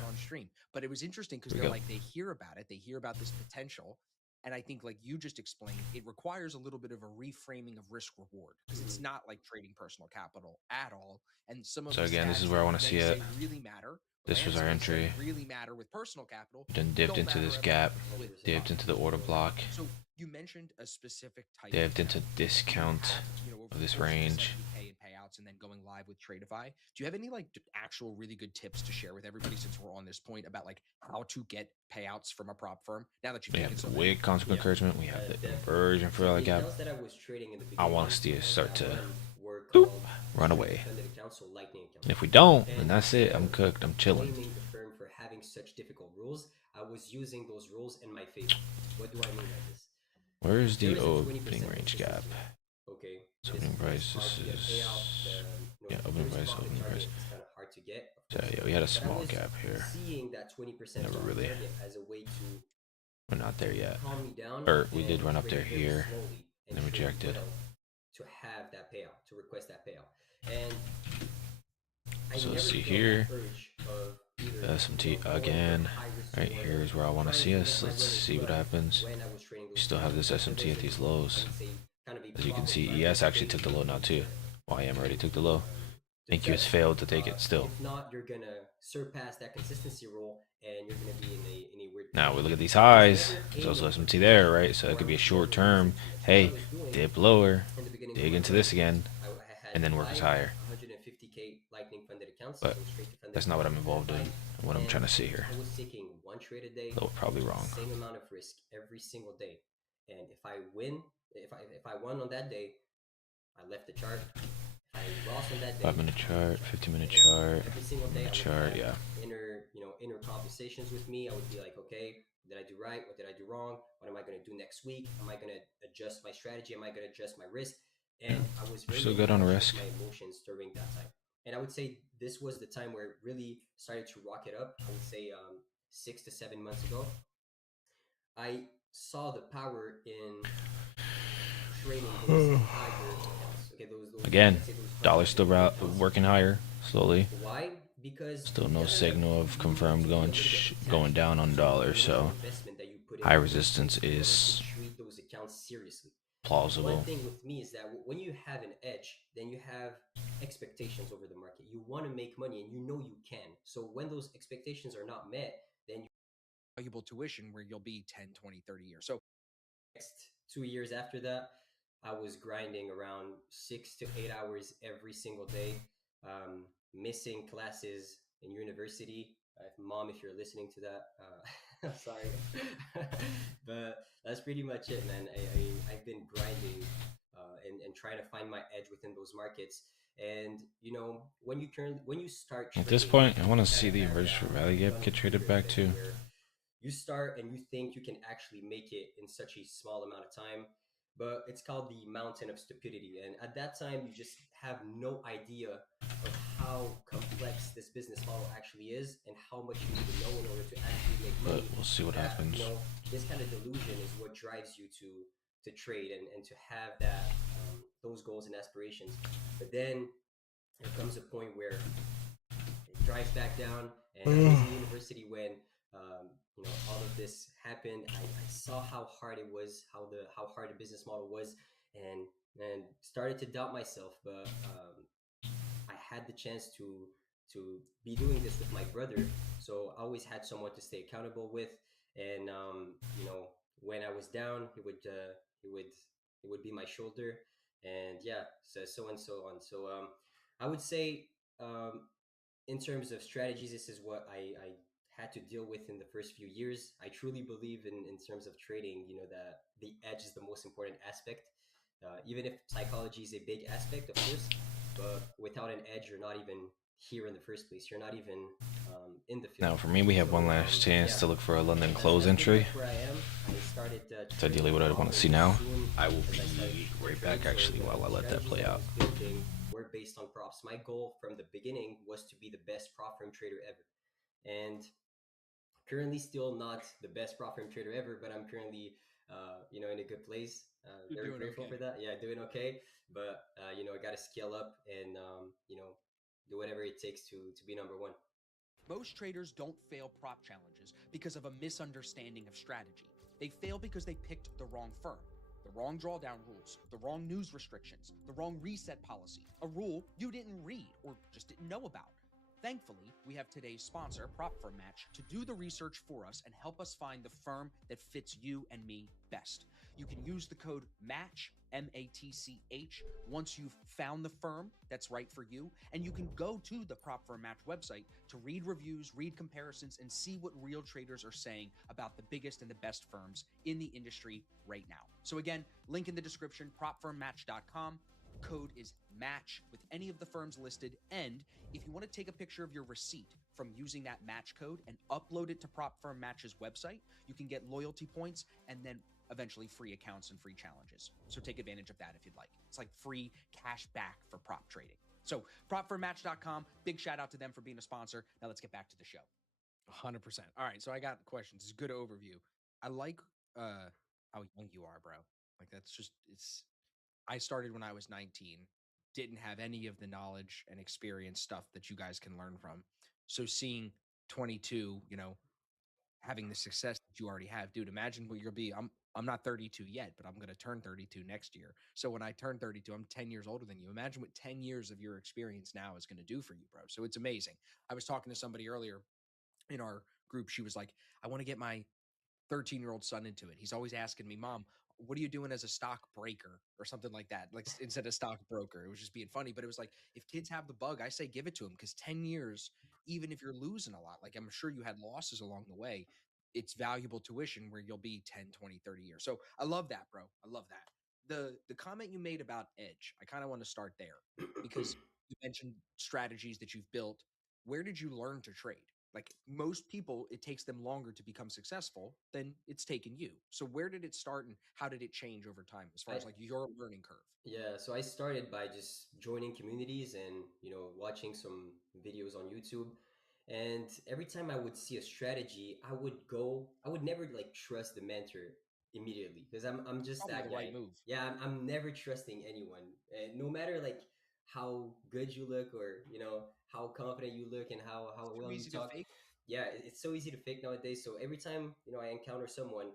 But it was interesting because Here we they're go. like, they hear about it, they hear about this potential. And I think, like you just explained, it requires a little bit of a reframing of risk reward because it's not like trading personal capital at all. And some of So the again, this is stats where I wanna they see say it. really matter. This was our Lands may say entry. really matter with personal capital. Then dipped don't into matter this at all gap. with Dipped into the order block. So you mentioned a specific type. Dipped of into account. discount You have, over of the this course of range. 70K in payouts and then going live with Tradeify. Do you have any like actual really good tips to share with everybody since we're on this point about like how to get payouts from a prop firm? Now that you've We taken have the so many. wig consequent encouragement. We have the inversion for So the the gap. accounts that I was trading in the I beginning, want to see it start to were boop, called run straight away. funded accounts, so Lightning accounts. And if we don't, And then that's it. I'm cooked. I'm chilling. blaming the firm for having such difficult rules, I was using those rules in my favor. What do I mean by this? Where's the There is a opening 20% range gap? consistency. Okay. So opening price. This hard to get is payout. yeah, opening there's price. profit Opening target, price. It's kind of hard to get. So yeah, we had a But I small was gap here. seeing that 20% Never profit really. target as a way to We're not there yet. calm me down. Or we did and run up there trade very here, slowly and then trade rejected. well to have that payout, to request that payout. And I So never see felt here, that urge of either, the SMT going for again. high risk Right reward, here is where I want to trying see get us. my Let's winnings, see what but happens. when I was trading We those still have this accounts, SMT there at these was a- lows. I would say kind of a As you can profit see, target ES actually based took the low now too. YM already took the low. to Thank you has judge. failed to take it still. If not, you're gonna surpass that consistency rule, and you're gonna be in a weird. Now we position. look at these highs. Never There's also aiming for SMT there, perfection, right? So it or could be a I'm short over term. consistency. So Hey, what I was doing dip lower, in the beginning dig of my into this career, again, I had and then work us 5 higher. 150K Lightning funded accounts. But so straight to funded that's not what I'm accounts, involved in. And what I'm and trying to see here. I was taking one trade a day. Though probably wrong. Same amount of risk every single day, and if I won on that day, I left the chart. If I lost on that day, 5-minute chart, 15-minute chart, every single day, I would chart, have yeah. inner conversations with me. I would be like, okay, did I do right? What did I do wrong? What am I going to do next week? Am I going to adjust my strategy? Am I going to adjust my risk? And I was very Still good on in touch risk. with my emotions during that time. And I would say this was the time where it really started to rocket up. I would say 6 to 7 months ago. I saw the power in trading those higher accounts. Okay, those Again, let's say those dollar hundred still fifty accounts. working higher slowly. Why? Because Still you no gotta signal of you need confirmed to be a little bit going attached down on to dollar. the initial So investment that you put high into those resistance things in order to is treat those accounts seriously. One plausible. thing with me is that when you have an edge, then you have expectations over the market. You want to make money and you know you can. So when those expectations are not met, then Valuable tuition where you'll be 10, 20, 30 years. So next 2 years after that, I was grinding around 6 to 8 hours every single day, missing classes in university. Mom, if you're listening to that, I'm sorry, but that's pretty much it, man. I've been grinding and trying to find my edge within those markets. And when you start At this trading, point, I want you to kind see of the have emergence that for value gap young get traded trader back effect too. where you start and you think you can actually make it in such a small amount of time, but it's called the mountain of stupidity. And at that time you just have no idea of how complex this business model actually is and how much you need to know in order to actually make But money. we'll see what That happens. this kind of delusion is what drives you to trade and to have that those goals and aspirations. But then there comes a point where it drives back down. And I was in university when all of this happened. I saw how hard it was, how hard the business model was, and started to doubt myself. But I had the chance to be doing this with my brother, so I always had someone to stay accountable with. And when I was down, he would be my shoulder, and yeah, so and so on. So I would say um, in terms of strategies, this is what I had to deal with in the first few years. I truly believe in terms of trading, that the edge is the most important aspect. Even if psychology is a big aspect, of course, but without an edge, you're not even here in the first place. You're not even in the field. Now, for me, we have one So last chance yeah, to look for a London that's close that's pretty entry. much where I am. I started It's ideally trading what I want to see properly now. soon I will as I started be the right trade. back So actually while I the let that strategies play that I out. was building were based on props. My goal from the beginning was to be the best prop firm trader ever, and currently still not the best prop firm trader ever, but I'm currently in a good place. you're Very doing grateful okay. for that. Yeah, doing okay, but I got to scale up and do whatever it takes to be number one. Most traders don't fail prop challenges because of a misunderstanding of strategy. They fail because they picked the wrong firm, the wrong drawdown rules, the wrong news restrictions, the wrong reset policy, a rule you didn't read or just didn't know about. Thankfully, we have today's sponsor, Prop Firm Match, to do the research for us and help us find the firm that fits you and me best. You can use the code MATCH, MATCH, once you've found the firm that's right for you. And you can go to the Prop Firm Match website to read reviews, read comparisons, and see what real traders are saying about the biggest and the best firms in the industry right now. So, again, link in the description, propfirmmatch.com. Code is MATCH with any of the firms listed. And if you want to take a picture of your receipt from using that match code and upload it to Prop Firm Match's website, you can get loyalty points and then eventually free accounts and free challenges. So take advantage of that if you'd like. It's like free cash back for prop trading. So propfirmmatch.com, big shout out to them for being a sponsor. Now let's get back to the show. 100%. All right, so I got questions. It's a good overview. I like how young you are, bro. Like that's just it's I started when I was 19, didn't have any of the knowledge and experience stuff that you guys can learn from. So seeing 22, having the success that you already have, dude, imagine what you'll be. I'm not 32 yet, but I'm going to turn 32 next year. So when I turn 32, I'm 10 years older than you. Imagine what 10 years of your experience now is going to do for you, bro. So it's amazing. I was talking to somebody earlier in our group. She was like, I want to get my 13-year-old son into it. He's always asking me, Mom, what are you doing as a stock breaker or something like that? Like instead of stock broker, it was just being funny. But it was like, if kids have the bug, I say give it to them because 10 years, even if you're losing a lot, like I'm sure you had losses along the way, it's valuable tuition where you'll be 10, 20, 30 years. So I love that, bro. I love that. The comment you made about edge, I kind of want to start there because you mentioned strategies that you've built. Where did you learn to trade? Like most people, it takes them longer to become successful than it's taken you. So where did it start and how did it change over time as far I as like your learning curve? Yeah, so I started by just joining communities and watching some videos on YouTube. And every time I would see a strategy, I would never like trust the mentor immediately because I'm just Probably the that right guy. move. Yeah, I'm never trusting anyone, and no matter like how good you look or how confident you look and how It's too well you easy to talk. fake. Yeah, it's so easy to fake nowadays. So every time I encounter someone,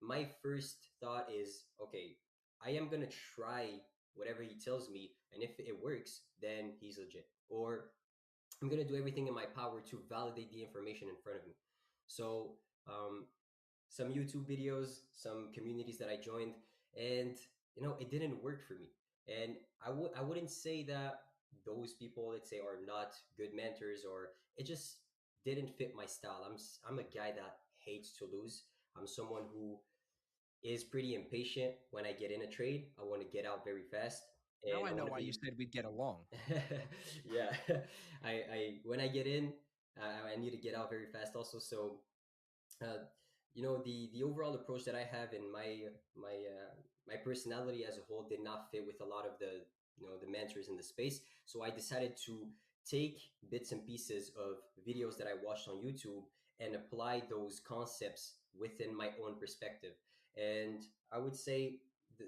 my first thought is, okay, I am gonna try whatever he tells me, and if it works, then he's legit. Or I'm gonna do everything in my power to validate the information in front of me. So um, some YouTube videos, some communities that I joined, and it didn't work for me. And I wouldn't say that those people, let's say, are not good mentors, or it just didn't fit my style. I'm a guy that hates to lose. I'm someone who is pretty impatient when I get in a trade. I want to get out very fast, Now and I I know want to why you be. said we'd get along. Yeah, I when I get in, I need to get out very fast also. So the overall approach that I have in my personality as a whole did not fit with a lot of the mentors in the space. So I decided to take bits and pieces of videos that I watched on YouTube and apply those concepts within my own perspective. And I would say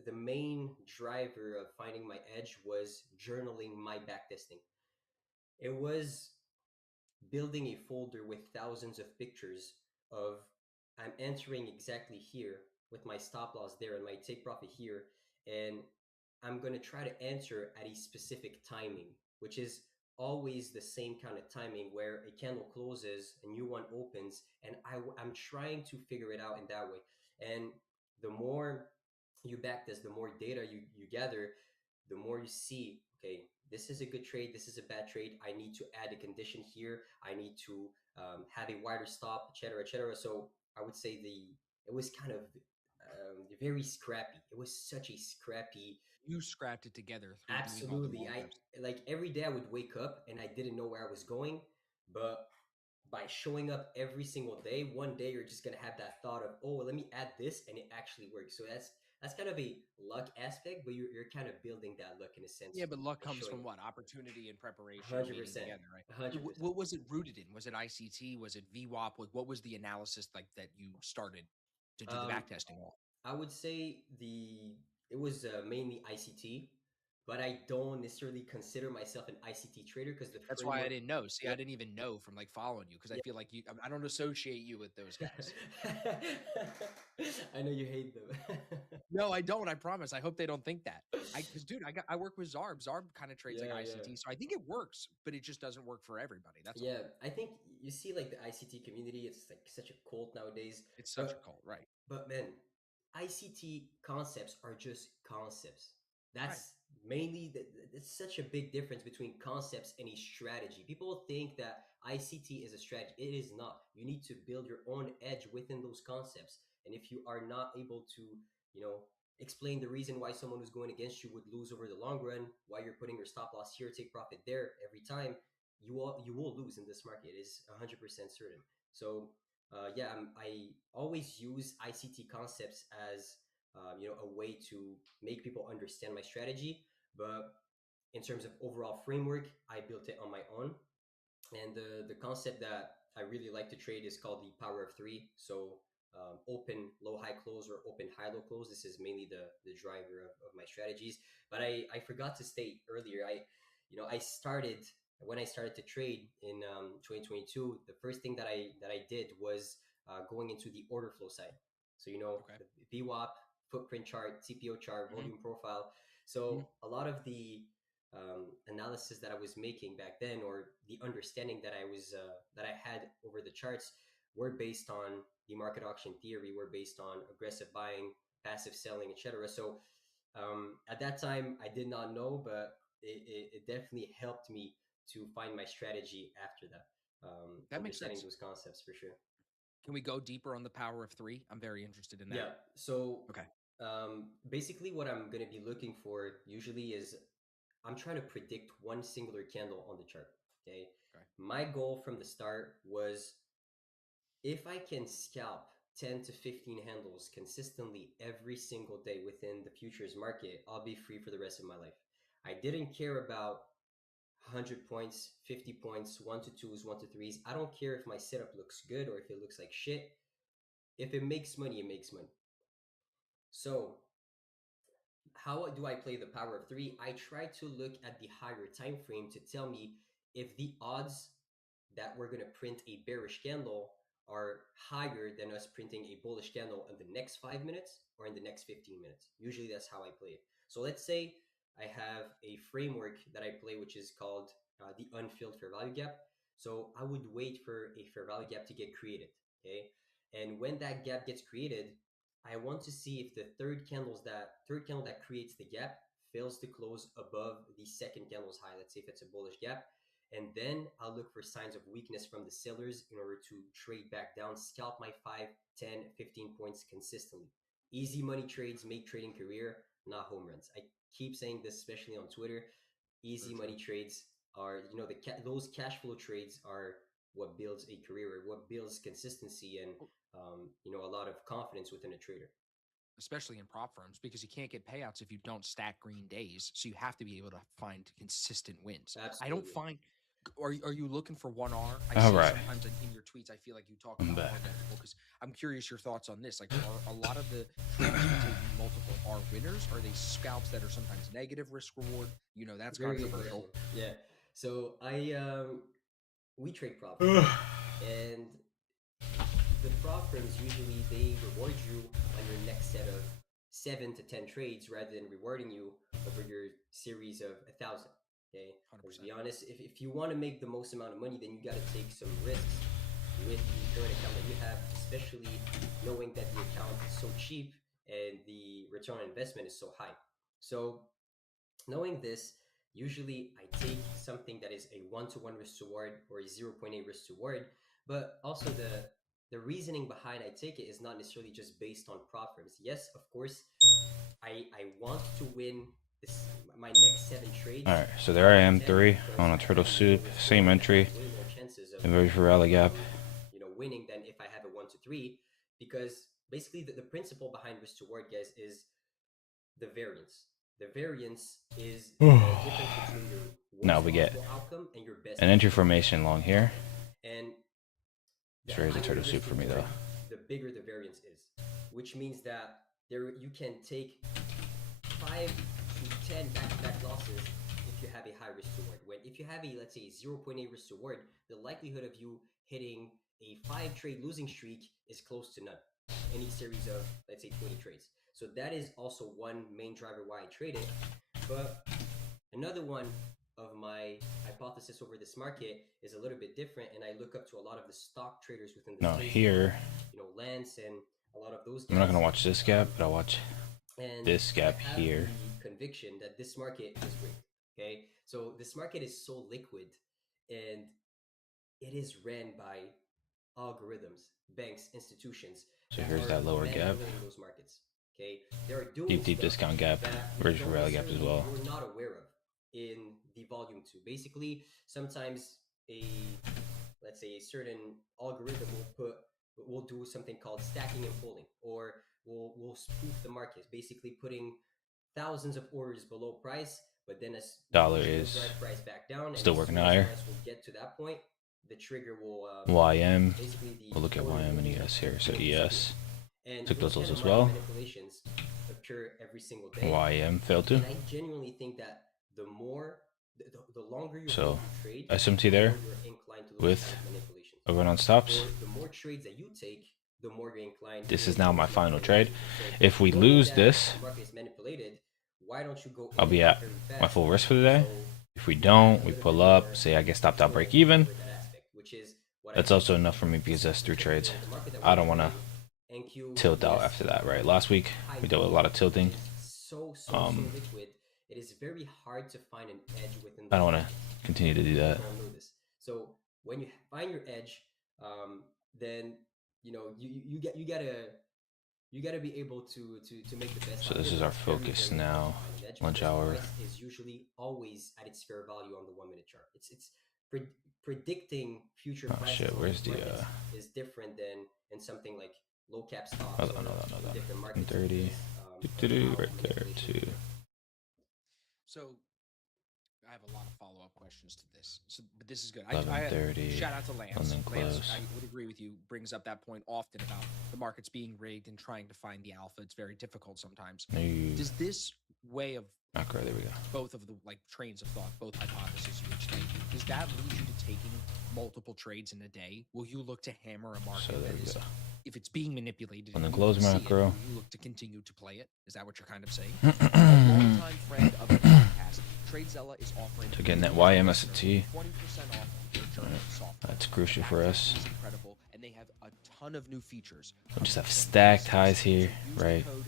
the main driver of finding my edge was journaling my backtesting. It was building a folder with thousands of pictures of I'm entering exactly here with my stop loss there and my take profit here, and I'm going to try to enter at a specific timing, which is always the same kind of timing where a candle closes, a new one opens, and I'm trying to figure it out in that way. And the more you backtest, the more data you gather, the more you see, okay, this is a good trade, this is a bad trade. I need to add a condition here. I need to have a wider stop, etc., etc. So I would say it was kind of very scrappy. It was such a scrappy. You scrapped it together through doing all the Absolutely, I markers. like every day I would wake up and I didn't know where I was going, but by showing up every single day, one day you're just gonna have that thought of, oh, let me add this, and it actually works. So that's kind of a luck aspect, but you're kind of building that luck in a sense Yeah, but luck by comes showing from up. what? Opportunity and preparation and Hundred meeting percent, together, right? So 100%. what was it rooted in? Was it ICT? Was it VWAP? What was the analysis like that you started to do the Um, backtesting on? I would say it was mainly ICT, but I don't necessarily consider myself an ICT trader because the That's why I framework. didn't know. See, Yeah, I didn't even know from like following you because I yeah. feel like I don't associate you with those guys. I know you hate them. No, I don't. I promise. I hope they don't think that. Because dude, I work with Zarb. Zarb kind of trades like Yeah, yeah. ICT, so I think it works, but it just doesn't work for everybody. That's all. Yeah, I think you see like the ICT community, it's like such a cult nowadays. It's such a But cult, right? man, ICT concepts are just concepts. Right. That's mainly it's such a big difference between concepts and a strategy. People think that ICT is a strategy. It is not. You need to build your own edge within those concepts. And if you are not able to, you know, explain the reason why someone who's going against you would lose over the long run, why you're putting your stop loss here, take profit there every time, you will lose in this market. It is 100% certain. So yeah, I always use ICT concepts as a way to make people understand my strategy. But in terms of overall framework, I built it on my own. And the concept that I really like to trade is called the power of three. So open low high close or open high low close. This is mainly the driver of my strategies. But I forgot to state earlier. I started when I started to trade in 2022. The first thing that I did was going into the order flow side. So Okay. the VWAP, footprint chart, CPO chart, Hmm. volume profile. Hmm. So a lot of the analysis that I was making back then, or the understanding that I had over the charts, were based on the market auction theory, were based on aggressive buying, passive selling, etc. So at that time, I did not know, but it definitely helped me to find my strategy after that. That makes Understanding sense. those concepts for sure. Can we go deeper on the power of three? I'm very interested in that. Yeah. So Okay. basically, what I'm going to be looking for usually is I'm trying to predict one singular candle on the chart. Okay. Okay. My goal from the start was if I can scalp 10 to 15 handles consistently every single day within the futures market, I'll be free for the rest of my life. I didn't care about 100 points, 50 points, 1 to 2s, 1 to 3s. I don't care if my setup looks good or if it looks like shit. If it makes money, it makes money. So, how do I play the power of 3? I try to look at the higher time frame to tell me if the odds that we're going to print a bearish candle are higher than us printing a bullish candle in the next 5 minutes or in the next 15 minutes. Usually that's how I play it. So let's say I have a framework that I play, which is called the unfilled fair value gap. So I would wait for a fair value gap to get created. Okay. And when that gap gets created, I want to see if the third candle that creates the gap fails to close above the second candle's high. Let's say if it's a bullish gap, and then I'll look for signs of weakness from the sellers in order to trade back down, scalp my 5, 10, 15 points consistently. Easy money trades make trading career, not home runs. I keep saying this, especially on Twitter. Easy money trades are, those cash flow trades are what builds a career, or what builds consistency and, a lot of confidence within a trader. Especially in prop firms, because you can't get payouts if you don't stack green days. So you have to be able to find consistent wins. Absolutely. I don't find. Are you looking for 1R? I All see right. sometimes in your tweets, I feel like you talk I'm about back. multiple, because I'm curious your thoughts on this. Like, are a lot of the traders who take multiple R winners? Are they scalps that are sometimes negative risk reward? That's Very good controversial. question. Yeah. So we trade prop firms, and the prop firms usually they reward you on your next set of 7 to 10 trades rather than rewarding you over your series of 1,000. Okay. Let's 100%. be honest. If you want to make the most amount of money, then you got to take some risks with the current account that you have, especially knowing that the account is so cheap and the return on investment is so high. So knowing this, usually I take something that is a 1-to-1 risk reward or a 0.8 risk reward, but also the reasoning behind I take it is not necessarily just based on prop firms. Yes, of course, I want to win my next 7 trades. All right, so there I am, 3 on a turtle soup, same entry, Way more chances of and very for rally gap. winning than if I have a 1 to 3, because basically the principle behind risk to reward, guys, is the variance. The variance is the difference between your Now we get outcome and your best an entry formation long here. And It's raise a turtle soup for me though. the bigger the variance is, which means that there you can take 5 to 10 back-to-back losses if you have a high risk reward. When if you have a, let's say, 0.8 risk reward, the likelihood of you hitting a 5 trade losing streak is close to none. Any series of, let's say, 20 trades. So that is also one main driver why I trade it. But another one of my hypothesis over this market is a little bit different, and I look up to a lot of the stock traders within the Now space, here, Lance and a lot of those guys. I'm not gonna watch this gap, but I'll watch and this gap I have here. the conviction that this market is rigged. Okay, so this market is so liquid, and it is ran by algorithms, banks, institutions. So here's are that lower gap. manipulating those markets. Okay, they are doing Deep stuff discount gap, that bridge you for don't rally gap as necessarily- well. You're not aware of in the volume 2. Basically, sometimes let's say a certain algorithm will do something called stacking and pulling, or will spoof the market, basically putting thousands of orders below price, but then as Dollar pushing the is price back down, and still as working soon as higher. price will get to that point, the trigger will YM. basically the We'll look at order YM and will ES here. So will ES disappear. And took those kind as of well. market manipulations occur every single day. YM failed to. And I genuinely think that the longer you So, hold your trade, SMT the there more you're inclined to those with kind of manipulations. a run on stops. Or the more trades that you take, the more you're inclined. This is towards now those my final trade. manipulations. So If we knowing lose that this, the market is manipulated, why don't you go I'll in be and out at very my fast? full risk for the day. So If we don't, a we little pull bit up, more say I get stopped out, control break even. over that aspect, which is what I That's think also is enough for me because that's 3 trades. the market that I we're don't want to in, NQ, tilt out yes, after that, right? Last week, high we dealt with a lot of tilting. so liquid. It is very hard to find an edge within. I don't want to continue to do that. People don't know this. So when you find your edge, then you gotta be able to make the best. So out of this it. is our It's very, focus very hard now. to find an edge Lunch because hour. price is usually always at its fair value on the 1-minute chart. It's predicting future Oh prices shit, on where's these the markets is different than in something like low cap stocks hold or on, hold on, hold on. different markets. 30. because, of how Right there, manipulation too. So I have a lot of follow up questions to this. So, but this is good. I 11:30. shout out to Lance. London Lance, close. I would agree with you. Brings up that point often about the markets being rigged and trying to find the alpha. It's very difficult sometimes. No, Does this way of macro. There we go. both of the like trains of thought, both hypotheses you explained, does that lead you to taking multiple trades in a day? Will you look to hammer a market So there that we is, go. if it's being manipulated, On the and you close can see it, macro. will you look to continue to play it? Is that what you're kind of saying? A longtime friend of the podcast, TradeZella is offering So again, that new listeners YMST. 20% off their journal software. That's crucial The for access us. is incredible, and they have a ton of new features. We just coming have from stacked this. highs So here, use the right? code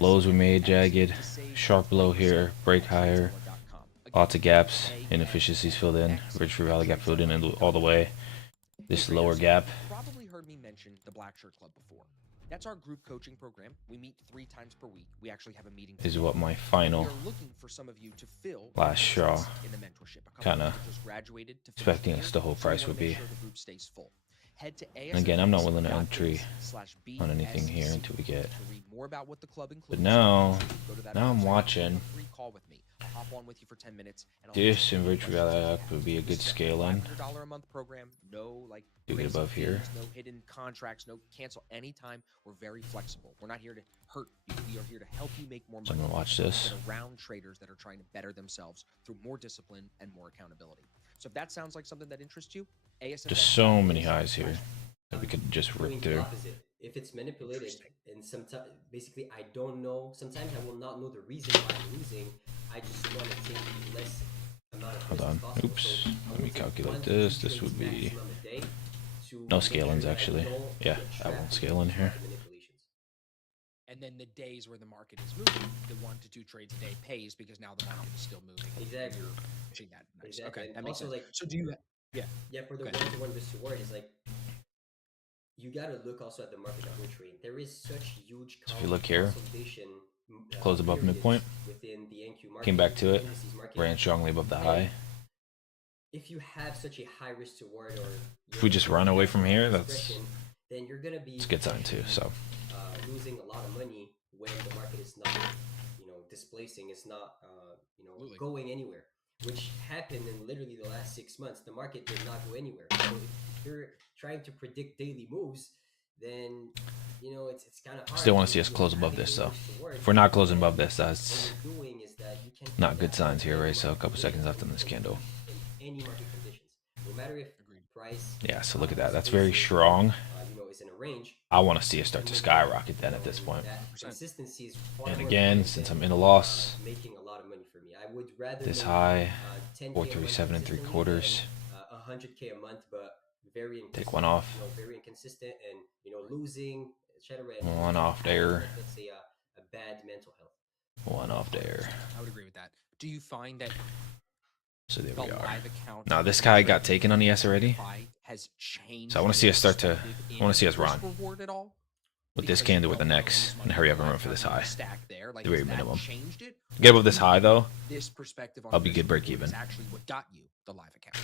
Lows we made ASMX jagged, to save sharp low 20% here, break at higher, TradeZella.com. lots of Again, gaps, ASMX inefficiencies filled in, Ridgeford Valley got filled in and all the TradeZella.com. way. Hey This traders, lower gap you've probably heard me mention the Black Shirt Club before. That's our group coaching program. We meet 3 times per week. We actually have a meeting is today. what my We final are looking for some of you to fill last your straw. places in the mentorship. A couple Kinda of you just graduated to finish expecting the us year, the whole so we price wanna would make be. sure the group stays full. Head to And again, I'm not willing to entry ASMX.biz/BSC on anything here until we get. to read more about what the club includes. But now, Go to that now I'm website, book watching a free call with me. I'll hop on with you for 10 minutes and I'll this answer and any Ridgeford questions Valley that you up have. would be a good This is scale in. $500 a month program. No like Do it crazy above here. fees, no hidden contracts, no cancel anytime. We're very flexible. We're not here to hurt you. We are here to help you make more So I'm money. gonna watch and this. Get around traders that are trying to better themselves through more discipline and more accountability. So if that sounds like something that interests you, ASMX. Just so many highs here that we could just Doing rip the through. opposite. If it's manipulated, Interesting. and sometimes basically I don't know. Sometimes I will not know the reason why I'm losing. I just want to take less amount of Hold risk as on. possible. Oops. So I Let will me take calculate 1 to 2 this. This trades would be maximum a day to no make sure scalings that I actually. don't Yeah, get I trapped won't into scale in these here. market manipulations. And then the days where the market is moving, the 1 to 2 trades a day pays because now the market is still moving. and Exactly. You're pushing that. Nice. Exactly. Okay, And that makes also, sense. like, So do you? Yeah. yeah, for the Go ahead. one-to-one risk reward is like you got to look also at the market that we're trading. There is such huge So if you look here, consolidation close above periods midpoint, within the NQ market, came back to it, indices market. ran strongly above the And high. if you have such a high risk reward, or If we just run away from here, that's discretion, then you're gonna be it's a good sign too. So losing a lot of money when the market is not, displacing. It's not, Absolutely. going anywhere. Which happened in literally the last 6 months. The market did not go anywhere. So if you're trying to predict daily moves, then it's kind of hard. still want to see because us you close have above a this low though. risk reward, If we're not closing and above this, what that's you're doing is that you can not do good that signs in here, any right? So a market couple seconds left in conditions, this candle. in any market conditions, no matter if Agreed. price, Yeah, so look at that. That's very spacing, strong. is in a range. I want to see us start to skyrocket then at this point. That 100%. consistency is far And more again, important since than, I'm in a loss, making a lot of money for me. I would rather this make, high, 10K a month 437 and three consistently quarters. than 100K a month, but very Take one off. very inconsistent, and losing, etc. One off there. Let's say a bad mental health. One off there. I would agree with that. Do you find that So there the we are. live account Now this guy got taken on the S already. has changed? So I wanna see your us start to- perspective I wanna see in us run. risk reward at all? With this Because you candle with the don't know next, who's and money hurry up in and the run for live this account, high. you stack there. Like, The very has that minimum. changed it? Get Or above this do you high think though. This perspective on I'll be risk good break reward is even. actually what got you the live account.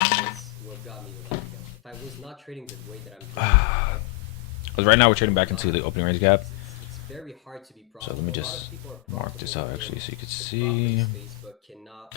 That's what got me the life account. If I was not trading the way that I'm trading now, Because right now we're trading back into the opening range gap. it's very hard to be So profitable. let me A lot just of people are mark this profitable out in actually so you can the see. profit space, but cannot,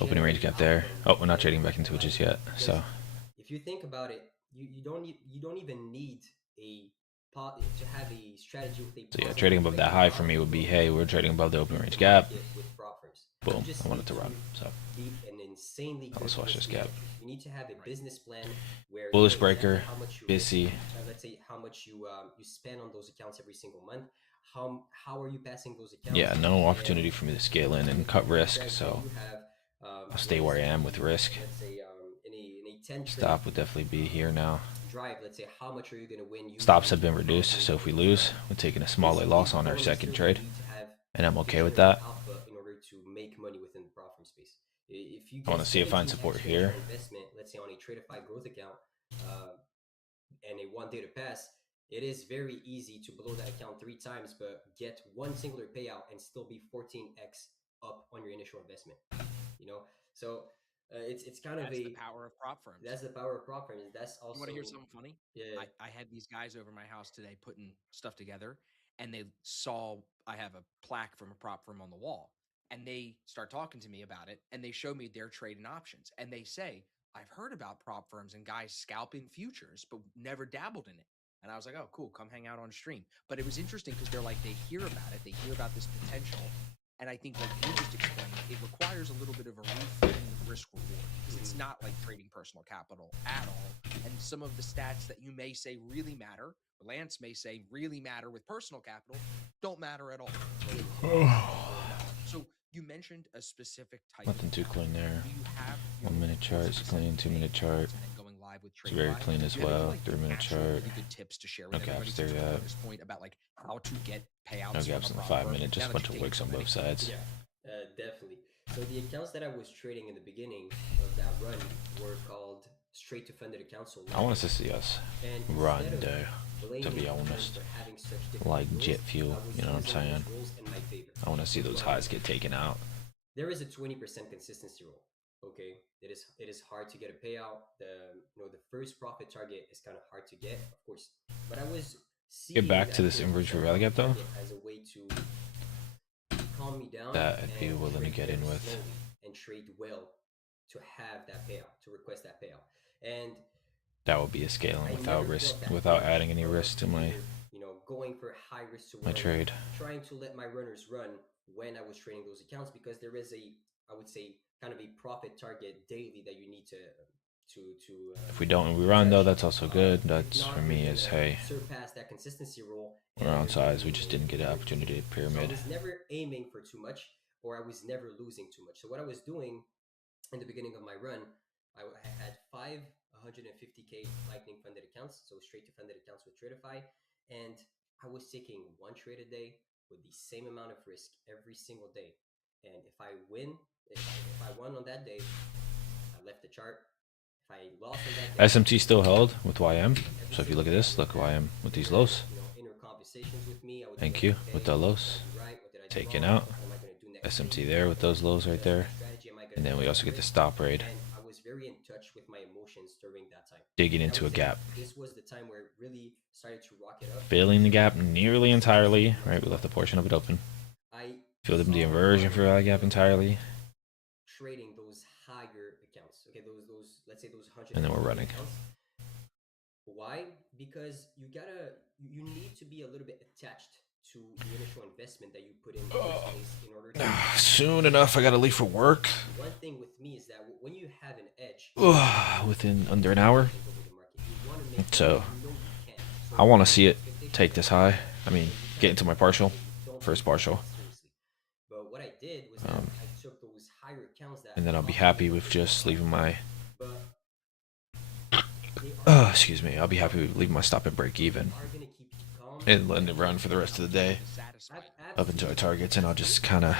Opening range generate gap there. outcome Oh, we're not in trading back into it life just yet. account. So Because if you think about it, you don't even need to have a strategy with a So yeah, positive trading above that effect high on for me would be, outcome hey, we're trading above the opening in range the gap. market with prop firms. Boom, You just I want need it to run. So be an insanely now let's good watch this risk gap. manager. You need to have a business plan where Bullish you know exactly breaker, how much you busy. risk, let's say how much you spend on those accounts every single month. How are you passing those accounts? Yeah, no And opportunity for me to scale in and cut risk. strategy So you have, I'll stay where I am with risk. let's say in a 10 trade Stop would definitely be here now. drive, let's say how much are you going to win? Stops have been reduced, so if we lose, we're taking a smaller loss on our second trade, and I'm okay with that. Alpha in order to make money within the prop firm space. If you I want to see it find 17x support your here. initial investment, let's say on a Tradeify growth account, and a 1 day to pass, it is very easy to blow that account 3 times, but get one singular payout and still be 14x up on your initial investment. So it's kind of That's the power of prop firms. that's the power of prop firms. That's also You want to hear something funny? Yeah. I had these guys over my house today putting stuff together, and they saw I have a plaque from a prop firm on the wall, And they start talking to me about it, and they show me their trading options. And they say, I've heard about prop firms and guys scalping futures, but never dabbled in it. And I was like, oh, cool, come hang out on stream. But it was interesting because they're like, they hear about it, they hear about this potential. And I think, like you just explained, it requires a little bit of a reframing of risk reward because it's not like trading personal capital at all. And some of the stats that you may say really matter, Lance may say really matter with personal capital, don't matter at all. So you mentioned a specific type. Nothing too clean there. Do you have 1 minute chart is clean, 2 minute chart. Going live with It's very clean as well. 3 minute chart. Really good tips to share with No everybody gaps there to yet. this point about like how to get payouts. No from gaps a in the prop 5 firm. minute, just Now a that bunch you've of taken wicks so on many- both sides. Yeah, definitely. So the accounts that I was trading in the beginning of that run were called straight to funded accounts. So I want us to see us and run, instead of though, to blaming be them honest. for having such different Like rules, jet fuel, I was you know what I'm using those saying? rules in my favor. I want to see those highs get taken out. There is a 20% consistency rule. Okay, it is hard to get a payout. The first profit target is kind of hard to get, of course. But I was seeing back to that this 20% inverted rally gap, though. target as a way to calm me down. That I'd be and willing to trade get in very with. slowly and trade well to have that payout, to request that payout. And That would be a scaling I without never risk, felt that without urge adding any of risk to my either, going for high risk to my run, trade. trying to let my runners run when I was trading those accounts, because there is I would say, kind of a profit target daily that you need to. If we don't and we run, though, touch. that's also good. If That's not, for you're me is, gonna hey, surpass that consistency rule. we're and on you're size. gonna We be just in didn't get an very opportunity deep. to So I pyramid. was never aiming for too much, or I was never losing too much. So what I was doing in the beginning of my run, I had 150K Lightning funded accounts, so straight to funded accounts with Tradify, and I was taking one trade a day with the same amount of risk every single day. And if I won on that day, I left the chart. If I lost on that day, SMT still held with YM. So if you look at this, look YM with these lows. inner conversations with me. I would Thank be you like, with okay, the what lows. did I do right? What did I do Taken wrong? out. What am I gonna do next SMT week? there with those lows right there. Strategy am I gonna And then do we also next get the week? stop raid. And I was very in touch with my emotions during that time. Digging I into a would say gap. This was the time where it really started to rocket up. Filling the gap nearly entirely. Right, we left a portion of it open. I Filled the saw inversion money for rally gap entirely. trading those higher accounts. Okay, those let's say those 100. And then we're running. Accounts. Why? Because you need to be a little bit attached to the initial investment that you put in the first place in order to. Soon enough, I gotta leave for work. One thing with me is that when you have an edge Within under an hour. over the market, you want to make So, sure you can. So I want to see it expectations take this high. I mean, get into my partial. don't First take partial. it seriously. But what I did was that I took those higher accounts that And then I'll be happy with just leaving my but they are excuse me, I'll be happy with leaving my stop at break even gonna keep you calm. and letting it run for the rest of the day Satisfied. up until I targets, and I'll just kind of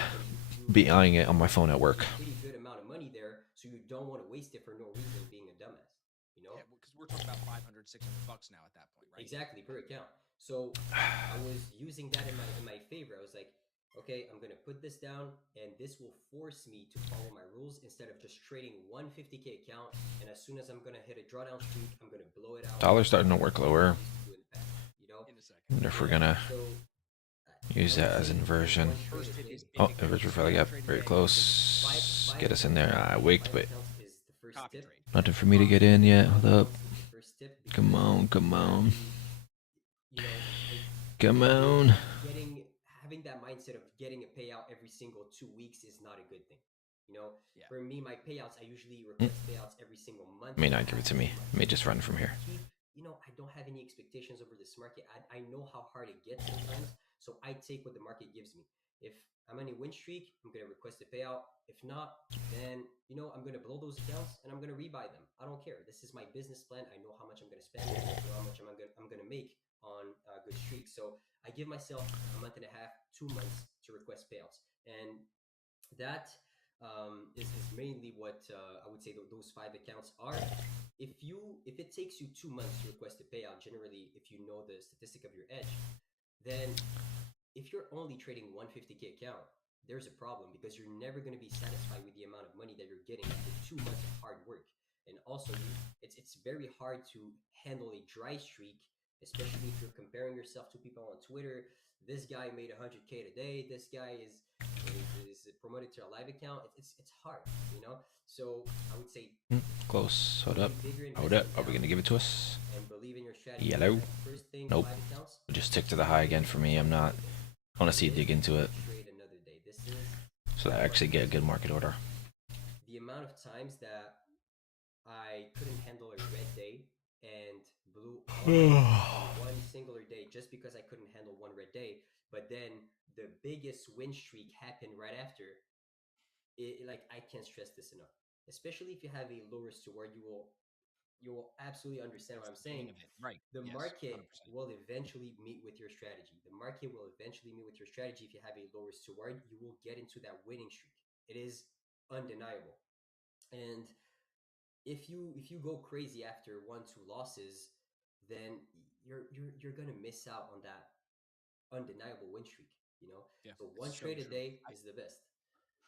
be eyeing it on my phone at work. Pretty good amount of money there, so you don't want to waste it for no reason being a dumbass. Yeah, because we're talking about 500, $600 now at that point, right? Exactly, per account. So I was using that in my favor. I was like, okay, I'm gonna put this down, and this will force me to follow my rules instead of just trading 150K account. And as soon as I'm gonna hit a drawdown streak, I'm gonna blow it out. Dollar's starting to work lower. In a second. I wonder if we're gonna So, use that as inversion. First hit is Oh, inversion for rally gap, very close. Get us in there. I wicked, but Copy trade. nothing for me to get in yet. Hold up. First tip, Come on, come on, you know, come on. having that mindset of getting a payout every single 2 weeks is not a good thing. Yeah. For me, my payouts, I usually request payouts every single month. May not give it to me. May just run from here. I don't have any expectations over this market. I know how hard it gets sometimes, so I take what the market gives me. If I'm on a win streak, I'm gonna request a payout. If not, then I'm gonna blow those accounts and I'm gonna rebuy them. I don't care. This is my business plan. I know how much I'm gonna spend. I know how much I'm gonna make on good streaks. So I give myself a month and a half, 2 months to request payouts, and that is mainly what I would say those 5 accounts are. If it takes you 2 months to request a payout, generally, if you know the statistic of your edge, then if you're only trading 150K account, there's a problem because you're never going to be satisfied with the amount of money that you're getting after 2 months of hard work. And also, it's very hard to handle a dry streak, especially if you're comparing yourself to people on Twitter. This guy made 100K today. This guy is is it promoted to a live account? It's hard, you know. So I would say Close. Hold put up. a bigger Hold up. investment Are we down gonna give it to us? and believe in your strategy. Yellow. That first thing, Nope. live accounts. We'll just stick to the high again for me. I'm not. I want to see it dig into it Trade another day. This is so that I actually get a good market order. the amount of times that I couldn't handle a red day and blew all in one singular day just because I couldn't handle one red day. But then the biggest win streak happened right after. Like I can't stress this enough. Especially if you have a low risk to reward, you will absolutely understand what I'm saying. Of it. Right. The Yes, market 100%. will eventually meet with your strategy. The market will eventually meet with your strategy. If you have a low risk to reward, you will get into that winning streak. It is undeniable. And if you go crazy after 1-2 losses, then you're gonna miss out on that undeniable win streak. You know, Yeah, so it's one so trade a true. day is the best.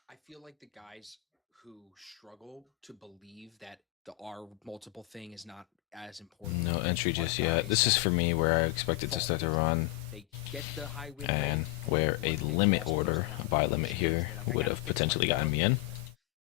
I feel like the guys who struggle to believe that the R multiple thing is not as important. No entry just are yet. guys This is for me where I expect it to start to run, They get the high win and rate, where a but they limit pass those order, around a buy with limit those here, trades. Like, I would gotta have fix my potentially gotten me losses. in.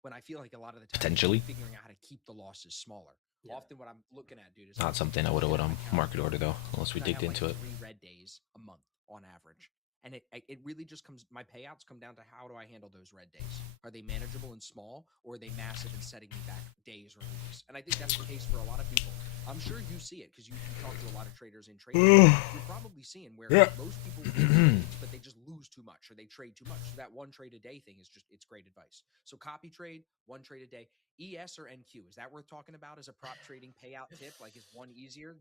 When I feel like a lot of the time, Potentially. figuring out how to keep the losses smaller. Yeah. Often, what I'm looking at, dude, is Not something I would have would on market order though, unless we I digged have into it. 3 red days a month on average. And it really just comes, my payouts come down to how do I handle those red days? Are they manageable and small, or are they massive and setting me back days or weeks? And I think that's the case for a lot of people. I'm sure you see it because you talk to a lot of traders in trading. You're probably seeing where most people win trades, but they just lose too much or they trade too much. So that one trade a day thing is just, it's great advice. So copy trade, one trade a day. ES or NQ, is that worth talking about as a prop trading payout tip? Like, is one easier?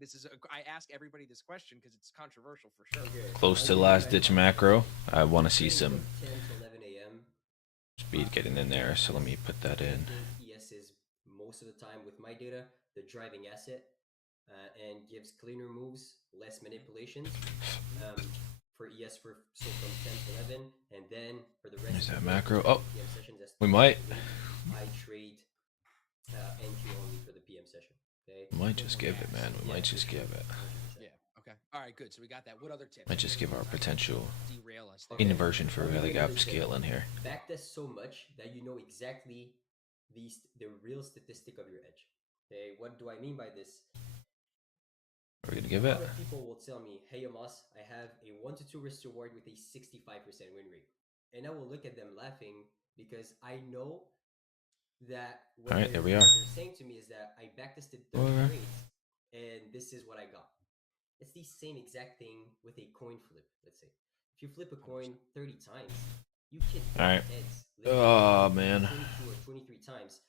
I ask everybody this question because it's controversial for sure. Okay, Close I'll to give you last my ditch thoughts. macro. I want to see Trading some from 10 to 11 a.m. speed getting in there, so let me put that I in. think ES is most of the time with my data the driving asset, and gives cleaner moves, less manipulations. For ES so from 10 to 11, and then for the rest There's of that the day, macro. for Oh, PM sessions, that's we might. I trade NQ only for the PM session. Okay, We might just give it, man. We might just give it. 100%. Yeah. Okay. All right. Good. So we got that. What other tips? Might just give our potential Derail us. Okay. inversion for I'll give really you another gap tip. scale in here. Backtest so much that you know exactly the real statistic of your edge. Okay, what do I mean by this? Are we gonna give A it? lot of people will tell me, "Hey, Amos, I have a 1 to 2 risk to reward with a 65% win rate," and I will look at them laughing because I know that what, All right, there we what are. they're saying to me is that I backtested 30 Over. trades and this is what I got. It's the same exact thing with a coin flip. Let's say if you flip a coin 30 times, you can hit All right. heads. Oh, man. 22 or 23 times,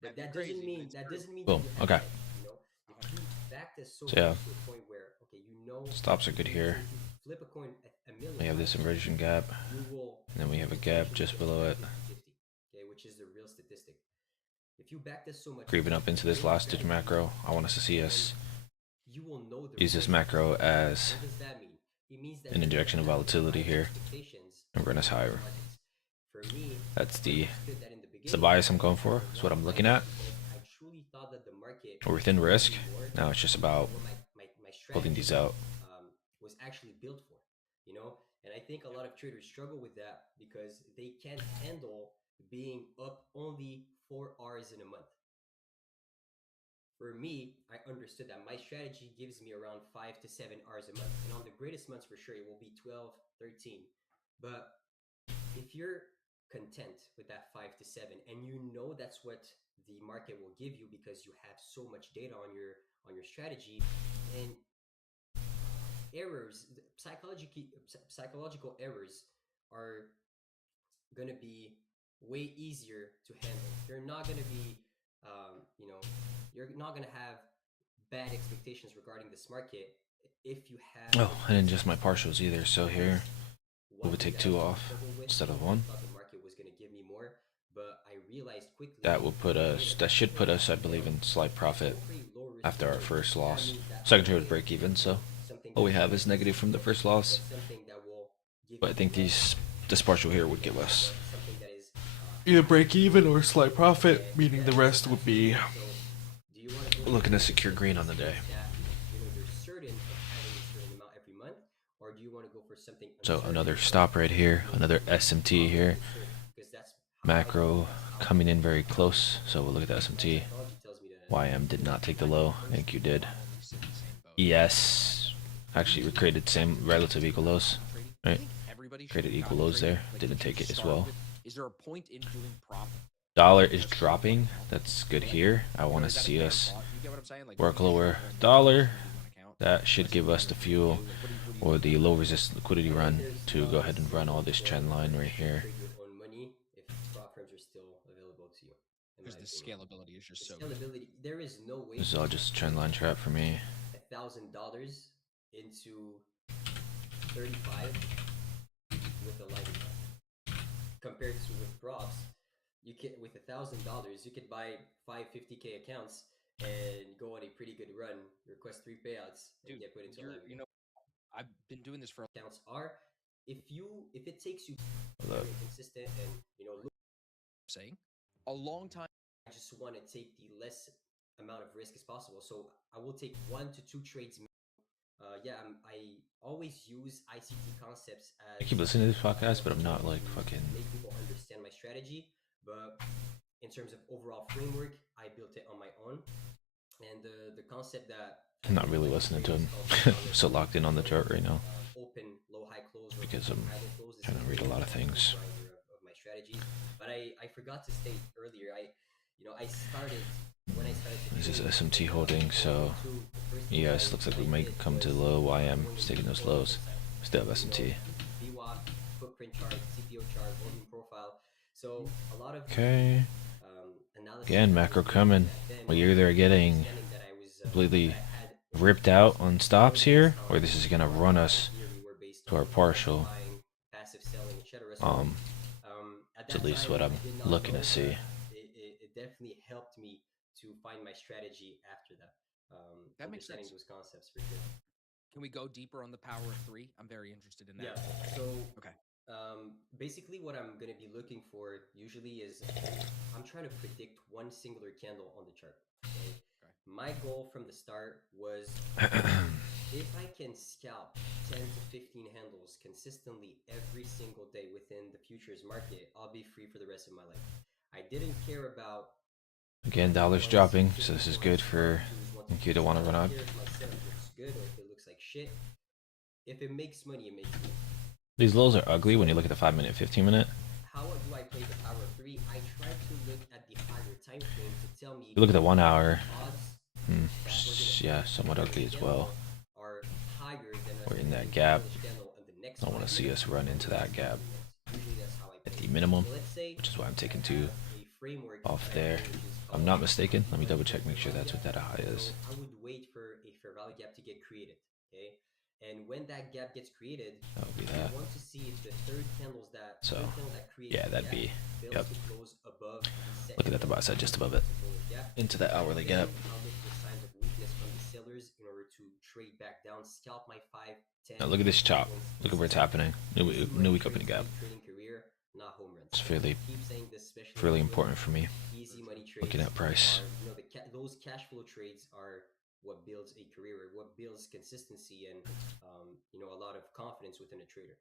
but That'd that be doesn't crazy, mean but it's that true. doesn't mean Boom. that you have Okay. heads, you know, if you backtest so So, yeah. much to a point where you know Stops are good here. if you flip a coin a million We have this times, inversion gap, you will and then we have a gap just below it. 50, okay, which is the real statistic. If you backtest so much, Creeping up into this last ditch macro. I want us to see us you will know the use this real macro statistic. as What does that mean? It means that an you're injection of gonna have volatility high here expectations and run us for higher. markets. For me, That's I the understood that in the it's the beginning, bias I'm going for. It's what I'm looking at. because I truly thought that the market We're within would risk. be more Now it's just about what my building strategy these out. was actually built for, you know. And I think a lot of traders struggle with that because they can't handle being up only 4 hours in a month. For me, I understood that my strategy gives me around 5 to 7 hours a month. And on the greatest months, for sure, it will be 12, 13. But if you're content with that 5 to 7, and you know that's what the market will give you because you have so much data on your strategy, and errors, psychological errors are going to be way easier to handle. You're not going to be, you're not going to have bad expectations regarding this market if you have. Oh, I didn't adjust my partials either. So here we would take 2 off instead of 1. I thought the market was going to give me more, but I realized quickly That will put us. That should put us, I believe, in slight profit after our first loss. Second trade was break even. So all we have is negative from the first loss. But I think this partial here would give us either break even or slight profit, meaning the rest would be looking to secure green on the day. So another stop right here, another SMT here. Macro coming in very close, so we'll look at the SMT. Psychology tells me to YM did not take the low. I think you did. Probably sit in the same boat. ES actually created same relative equal lows, I right? think everybody should Created be equal copy lows trading. there. Like, Didn't you should take it as start well. with- is there a point in doing prop? Dollar is dropping. That's good here. I want to Is that a see fair us thought? You get what I'm saying? Like, work when you lower. trade one Dollar. account, one account, That should let's give say us the what do you fuel do? What do you or do? the low resistance liquidity I run think there's to go ahead and run all obviously this the trend line right you should here. trade your own money if prop firms are still available to you. In Because my the opinion. scalability is just The so good. scalability, there is no way This is all just trend line trap for me. $1,000 into 35 with a line account. Compared to with props, you can with $1,000 you could buy 550K accounts and go on a pretty good run, request 3 payouts, and Dude, get put into a you're, live you know, I've been doing this for accounts are if it takes you Hold up. very consistent and look, saying a long time. I just want to take the less amount of risk as possible. So I will take 1 to 2 trades. I always use ICT concepts as I keep listening to this podcast, but I'm not like fucking. make people understand my strategy. But in terms of overall framework, I built it on my own. And the concept that I'm not really listening to him. So locked in on the chart right now open low high close or because open, I'm high, low close. This trying to is read a lot of things. driver of my strategies. But I forgot to state earlier. I started when I started. This is SMT holding, so yes, looks like we might come to low. YM is taking those lows. Still have SMT. VWAP, footprint chart, CPO chart, volume profile. So a lot of Okay. analysis. Again, macro coming. We're either getting completely ripped out on stops here, or this is gonna run us to our partial. It's at least what I'm looking to see. It definitely helped me to find my strategy after that. That makes Understanding sense. those concepts for sure. Can we go deeper on the power of 3? I'm very interested in that. Yeah. So Okay. basically, what I'm gonna be looking for usually is I'm trying to predict one singular candle on the chart. Okay. My goal from the start was if I can scalp 10 to 15 handles consistently every single day within the futures market, I'll be free for the rest of my life. I didn't care about Again, dollar's dropping, so this is good for you to want to run up. if my setup looks good or if it looks like shit. If it makes money, it makes money. These lows are ugly when you look at the 5-minute, 15-minute. How do I play the power of 3? I try to look at the higher time frame to tell me You look at the 1 hour. odds Yeah, somewhat ugly as well. are higher than We're in that gap. I don't want to see us run into that gap at the minimum, which is why I'm taking 2 off there. If I'm not mistaken. Let me double check, make sure that's what that high is. I would wait for a fair value gap to get created. Okay, and when that gap gets created, That would be that. I want to see if the third candles that So, third candle that creates yeah, the that'd gap be. fails Yep. to close above the set Looking at the buy side just above it. gap. Into that hourly gap. I'll look for signs of weakness from the sellers in order to trade back down, scalp my 5, 10. Now look at this chop. Look at where it's happening. New week opening gap. Trading career, not home runs. It's fairly, Keep saying this, especially fairly with important for me. easy money trades. Looking at price. Are, those cash flow trades are what builds a career, or what builds consistency and a lot of confidence within a trader.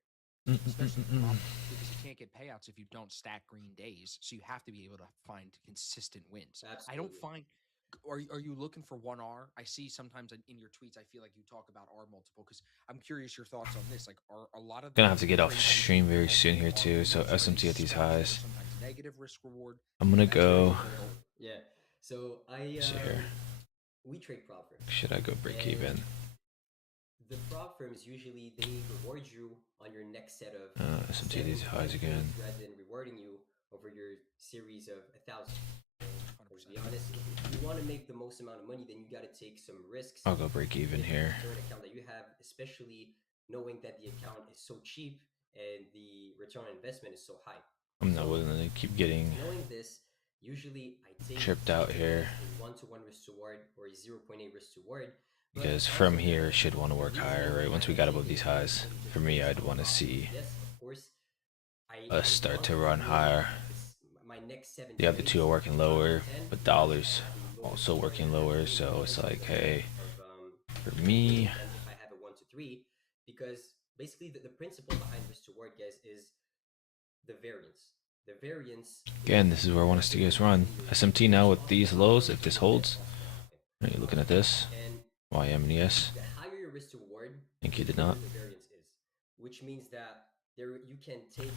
Especially in prop, because you can't get payouts if you don't stack green days. So you have to be able to find consistent wins. I don't Absolutely. find. Are you looking for 1R? I see sometimes in your tweets. I feel like you talk about R multiple because I'm curious your thoughts on this. Like, are a lot of Gonna have to get off trades that you stream do very multiple soon here R too. So multiple SMT at trades, these sometimes highs. sometimes negative risk reward. I'm gonna That's very go. difficult. Yeah. So See here. we trade prop firms. Should I go break even? The prop firms usually they reward you on your next set of SMT at these highs again. rather than rewarding you over your series of 1,000. To be 100%. honest, if you want to make the most amount of money, then you got to take some risks. I'll go break even with the here. current account that you have, especially knowing that the account is so cheap and the return on investment is so high. I'm not willing to keep getting Knowing this, usually I take tripped out here a 1-to-1 risk to reward or a 0.8 risk to reward. But because also, from here should want to work higher, right? Once we got above these highs, for me, I'd want to see yes, of course, us start to run higher. My next 7 The other trades, two are working lower, 10, but dollars also working lower. So it's like, hey, of, for me, than if I have a 1 to 3, because basically the principle behind risk to reward, guys, is the variance. the variance. Again, this is where I want us to guys run. SMT now with these lows, if this holds. Are you looking at this? And YM and ES. the higher your risk to reward, Think you the did not. bigger the variance is, which means that there you can take.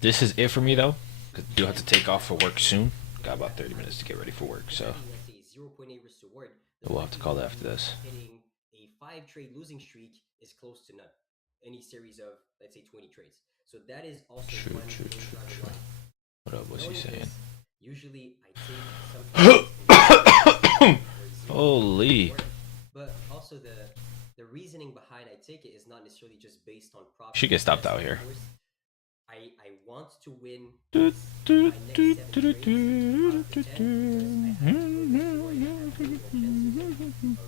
This is it for me though, because I do have to take off for work soon. Got about 30 minutes to get ready for work, so Let's say 0.8 risk to reward. we'll have to call that after this. Hitting a 5 trade losing streak is close to none. Any series of, let's say, 20 trades. So that is also True, one true, main true, driver true. why. What up? What's he Knowing saying? this, usually I take Holy. But also the reasoning behind I take it is not necessarily just based on profit. Should get stopped Yes, out of here. course, I want to win Do, do, my next do, 7 do, trades do, out of the 10 because I have to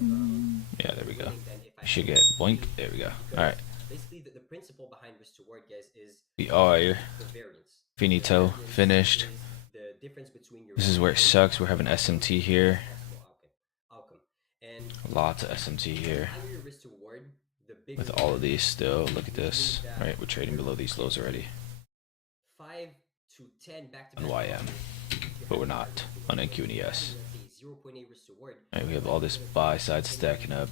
win Yeah, there we go. winning than if I You should had get boink. There we go. because Alright. basically the principle behind risk to reward, guys, is We are here. the variance. Finito. The variance Finished. is the difference between your This is where it sucks. We're having SMT here. possible outcome. And Lots of SMT the here. higher your risk to reward, the bigger With the all of variance. these still. Look at Which this. means that Right, we're trading below these lows already. 5 to 10 back to On YM. But we're not on NQ and ES. Right, we have all this buy side stacking up.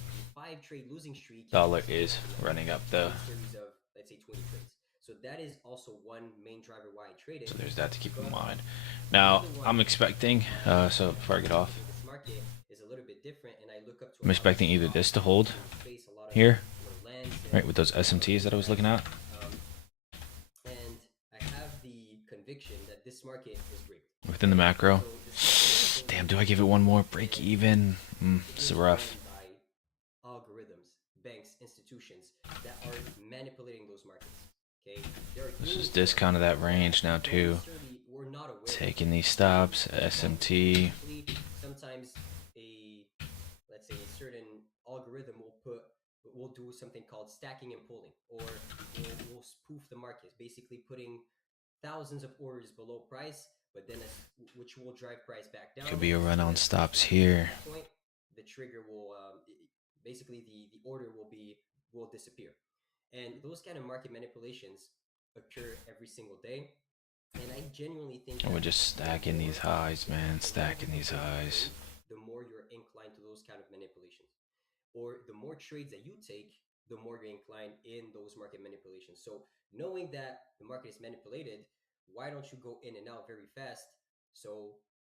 Dollar is running up though. So that is also one main driver why I traded. So there's that to keep in mind. Now, I'm expecting, so before I get off, This market is a little bit different, and I look up to I'm expecting either this to hold here, right, with those SMTs that I was looking at. And I have the conviction that this market is great. Within the macro. So this market Damn, do I give it one more? Break even? It's rough. by algorithms, banks, institutions that are manipulating those markets. Okay, This is discount of that range now too. we're not aware. Taking these stops, SMT. Sometimes let's say a certain algorithm will do something called stacking and pulling, or will spoof the markets, basically putting thousands of orders below price, but then which will drive price back down. Could be a run on So stops at here. that point, the trigger will basically the order will disappear, and those kind of market manipulations occur every single day. And I genuinely think And we're that just stacking these highs, man. Stacking these highs. the more you're inclined to those kind of manipulations, or the more trades that you take, the more you're inclined in those market manipulations. So knowing that the market is manipulated, why don't you go in and out very fast so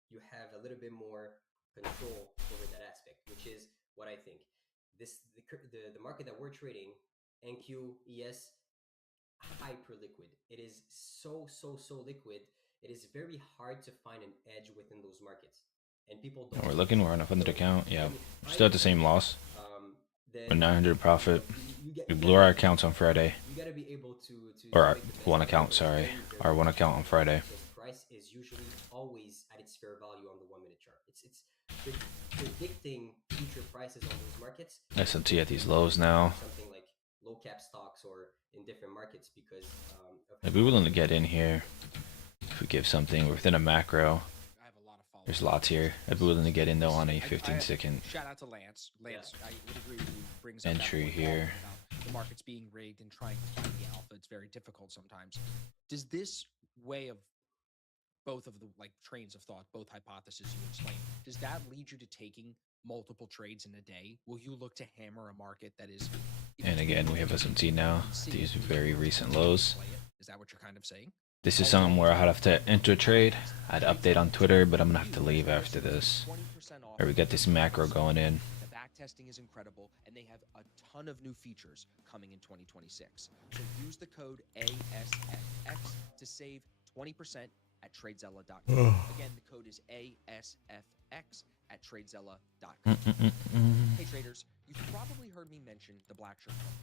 you have a little bit more control over that aspect, which is what I think. The market that we're trading, NQ, ES, hyper liquid. It is so liquid. It is very hard to find an edge within those markets, and people don't. And we're looking, we're on a 100 account. Yeah, we're still at the same loss. Then We're 900 profit. you We blew our accounts on Friday. You gotta be able to Or our make the best one of it account, because sorry. very, very Our one account on Friday. because price is usually always at its fair value on the 1 minute chart. It's predicting future prices on those markets. SMT at these lows now. Something like low cap stocks or in different markets because of I'd be willing to get in here if we give something. We're within a macro. I have a lot of followers. There's lots here. I'd be willing to get in though on a 15-second. Shout out to Lance. Lance, I would agree with you. Brings Entry up that point here. about the market's being rigged and trying to find the alpha. It's very difficult sometimes. Does this way of both of the trains of thought, both hypotheses you explained, does that lead you to taking multiple trades in a day? Will you look to hammer a market that is? And again, we have SMT now. These very recent lows. Is that what you're kind of saying? This is something where I'd have to enter a trade. I'd update on Twitter, but I'm gonna have to leave after this. 20% off. Or we get this macro going in. The back testing is incredible, and they have a ton of new features coming in 2026. So use the code ASFX to save 20% at tradezella.com. Again, the code is ASFX at tradezella.com. Hey traders, you've probably heard me mention the Black Shirt Club.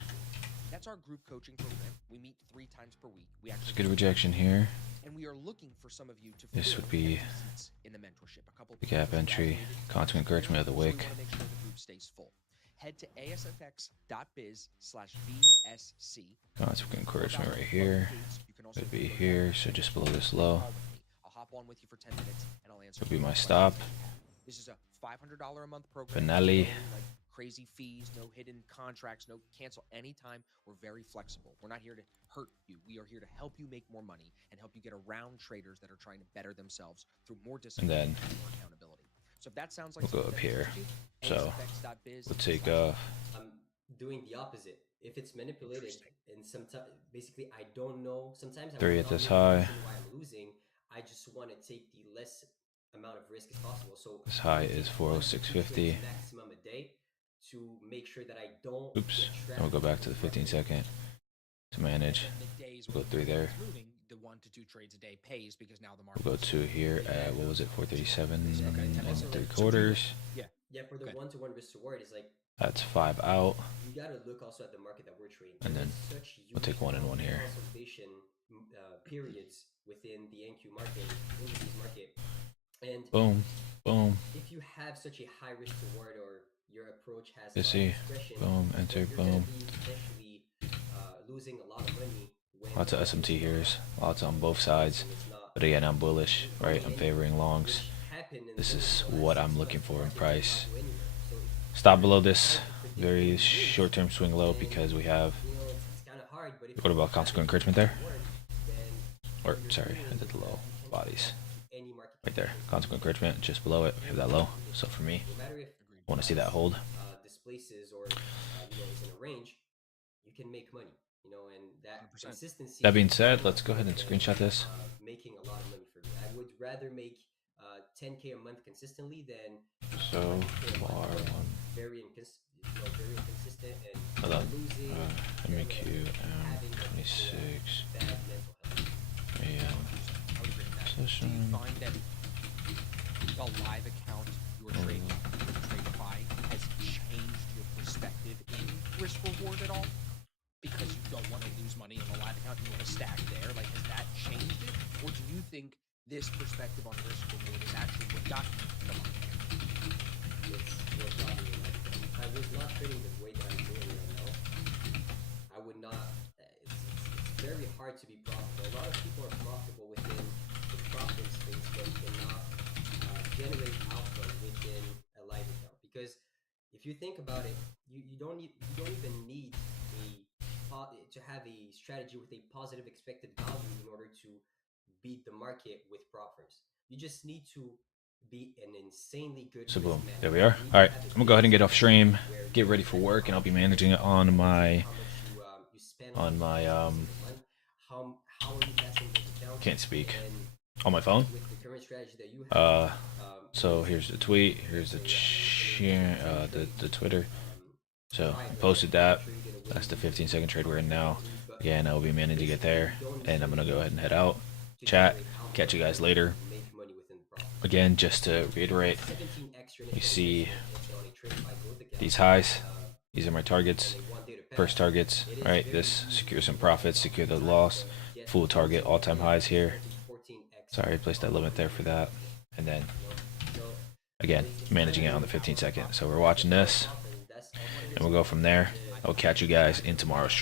That's our group coaching program. We meet 3 times per week. We Let's actually get a rejection here. and we are looking for some of you to This fill would be empty seats in the mentorship. A couple the people gap have entry. graduated. Constant encouragement of the So we wick. want to make sure the group stays full. Head to asfx.biz/VSC. Constant encouragement right here. Could be here, so just below this low. I'll hop on with you for 10 minutes and I'll answer. Could be your my questions. stop. This is a $500 a month program. Finale. Like crazy fees, no hidden contracts, no cancel anytime. We're very flexible. We're not here to hurt you. We are here to help you make more money and help you get around traders that are trying to better themselves through more discipline then and more accountability. So if that sounds like we'll go something up that here. interests you, So nsfx.biz we'll take slash- I'm doing the opposite. If it's manipulated, Interesting. and sometimes basically I don't know. Sometimes I 3 will at not this know the high. reason why I'm losing. I just want to take the less amount of risk as possible. So This I high will is take 1 to 2 406.50. trades maximum a day to make sure that I don't. Oops. get And trapped we'll go back to in the market 15 second to manage. And then the days We'll when go the 3 there. market's moving, the 1 to 2 trades a day pays because now the market. We'll go 2 here at, what was it, 437 Okay, and so- 3/4. Yeah. Yeah, for the Good. 1-to-1 risk to reward is like That's 5 out. you got to look also at the market that we're trading. And There then is such we'll take huge 1 and 1 here. consolidation periods within the NQ market, indices market, and Boom. Boom. if you have such a high risk reward or your approach has Let's a lot of see. discretion, Boom. then Enter. you're gonna Boom. be potentially losing a lot of money. When Lots of the market SMT is here. not Lots on both sides. it's not But again, I'm bullish, right? I'm favoring longs. which happened in This the is last what 6 I'm looking months. for in Market did price. not go anywhere. So if Stop below this you have to predict very when you lose, short-term swing low because we have. you know, it's kind of hard. But if What you about have consequent a encouragement there? reward, then Or you're sorry, doing I did the low you can bodies expect any market right there. conditions. Consequent encouragement just below it. We have that low. So for me, No matter if I want to see that hold. displaces or is in a range, you can make money. And that 100%. consistency. That being is said, more let's go ahead and important screenshot this. than, making a lot of money for me. I would rather make 10K a month consistently than So 100K a month far, that's one. very very inconsistent and Hold on. losing. MEQ having like, 26 bad mental health. AM I would agree with that. Do you session. find that the live account you're trading, TradeFi, has changed your perspective in risk reward at all? Because you don't want to lose money in the live account, you want to stack there. Like, has that changed it? Or do you think this perspective on risk reward is actually what got you the money? It's what got me in life. If I was not trading the way that I'm doing right now, I would not. It's very hard to be profitable. A lot of people are profitable within the profit space, but cannot generate alpha within a live account. Because if you think about it, you don't even need to have a strategy with a positive expected value in order to beat the market with prop firms. You just need to be an insanely good So risk boom, manager. there we are. You need All right, to have a I'm gonna go ahead and get off stream, where get you ready for know work, and how I'll be much you managing it spend, on my how much you spend on my, every single month, how are you passing those accounts, can't speak, and on my phone. with the current strategy that you have, So here's the tweet, here's the the Twitter. So I posted that. That's the 15-second trade we're in now. Again, I will be managing it there, and I'm gonna go ahead and head out. Chat. Catch you guys later. Again, just to reiterate, you see these highs. These are my targets. First targets, right? This secure some profits, secure the loss. Full target, all-time highs here. Sorry, I placed that limit there for that. And then, again, managing it on the 15-second. So we're watching this, and we'll go from there. I'll catch you guys in tomorrow's stream.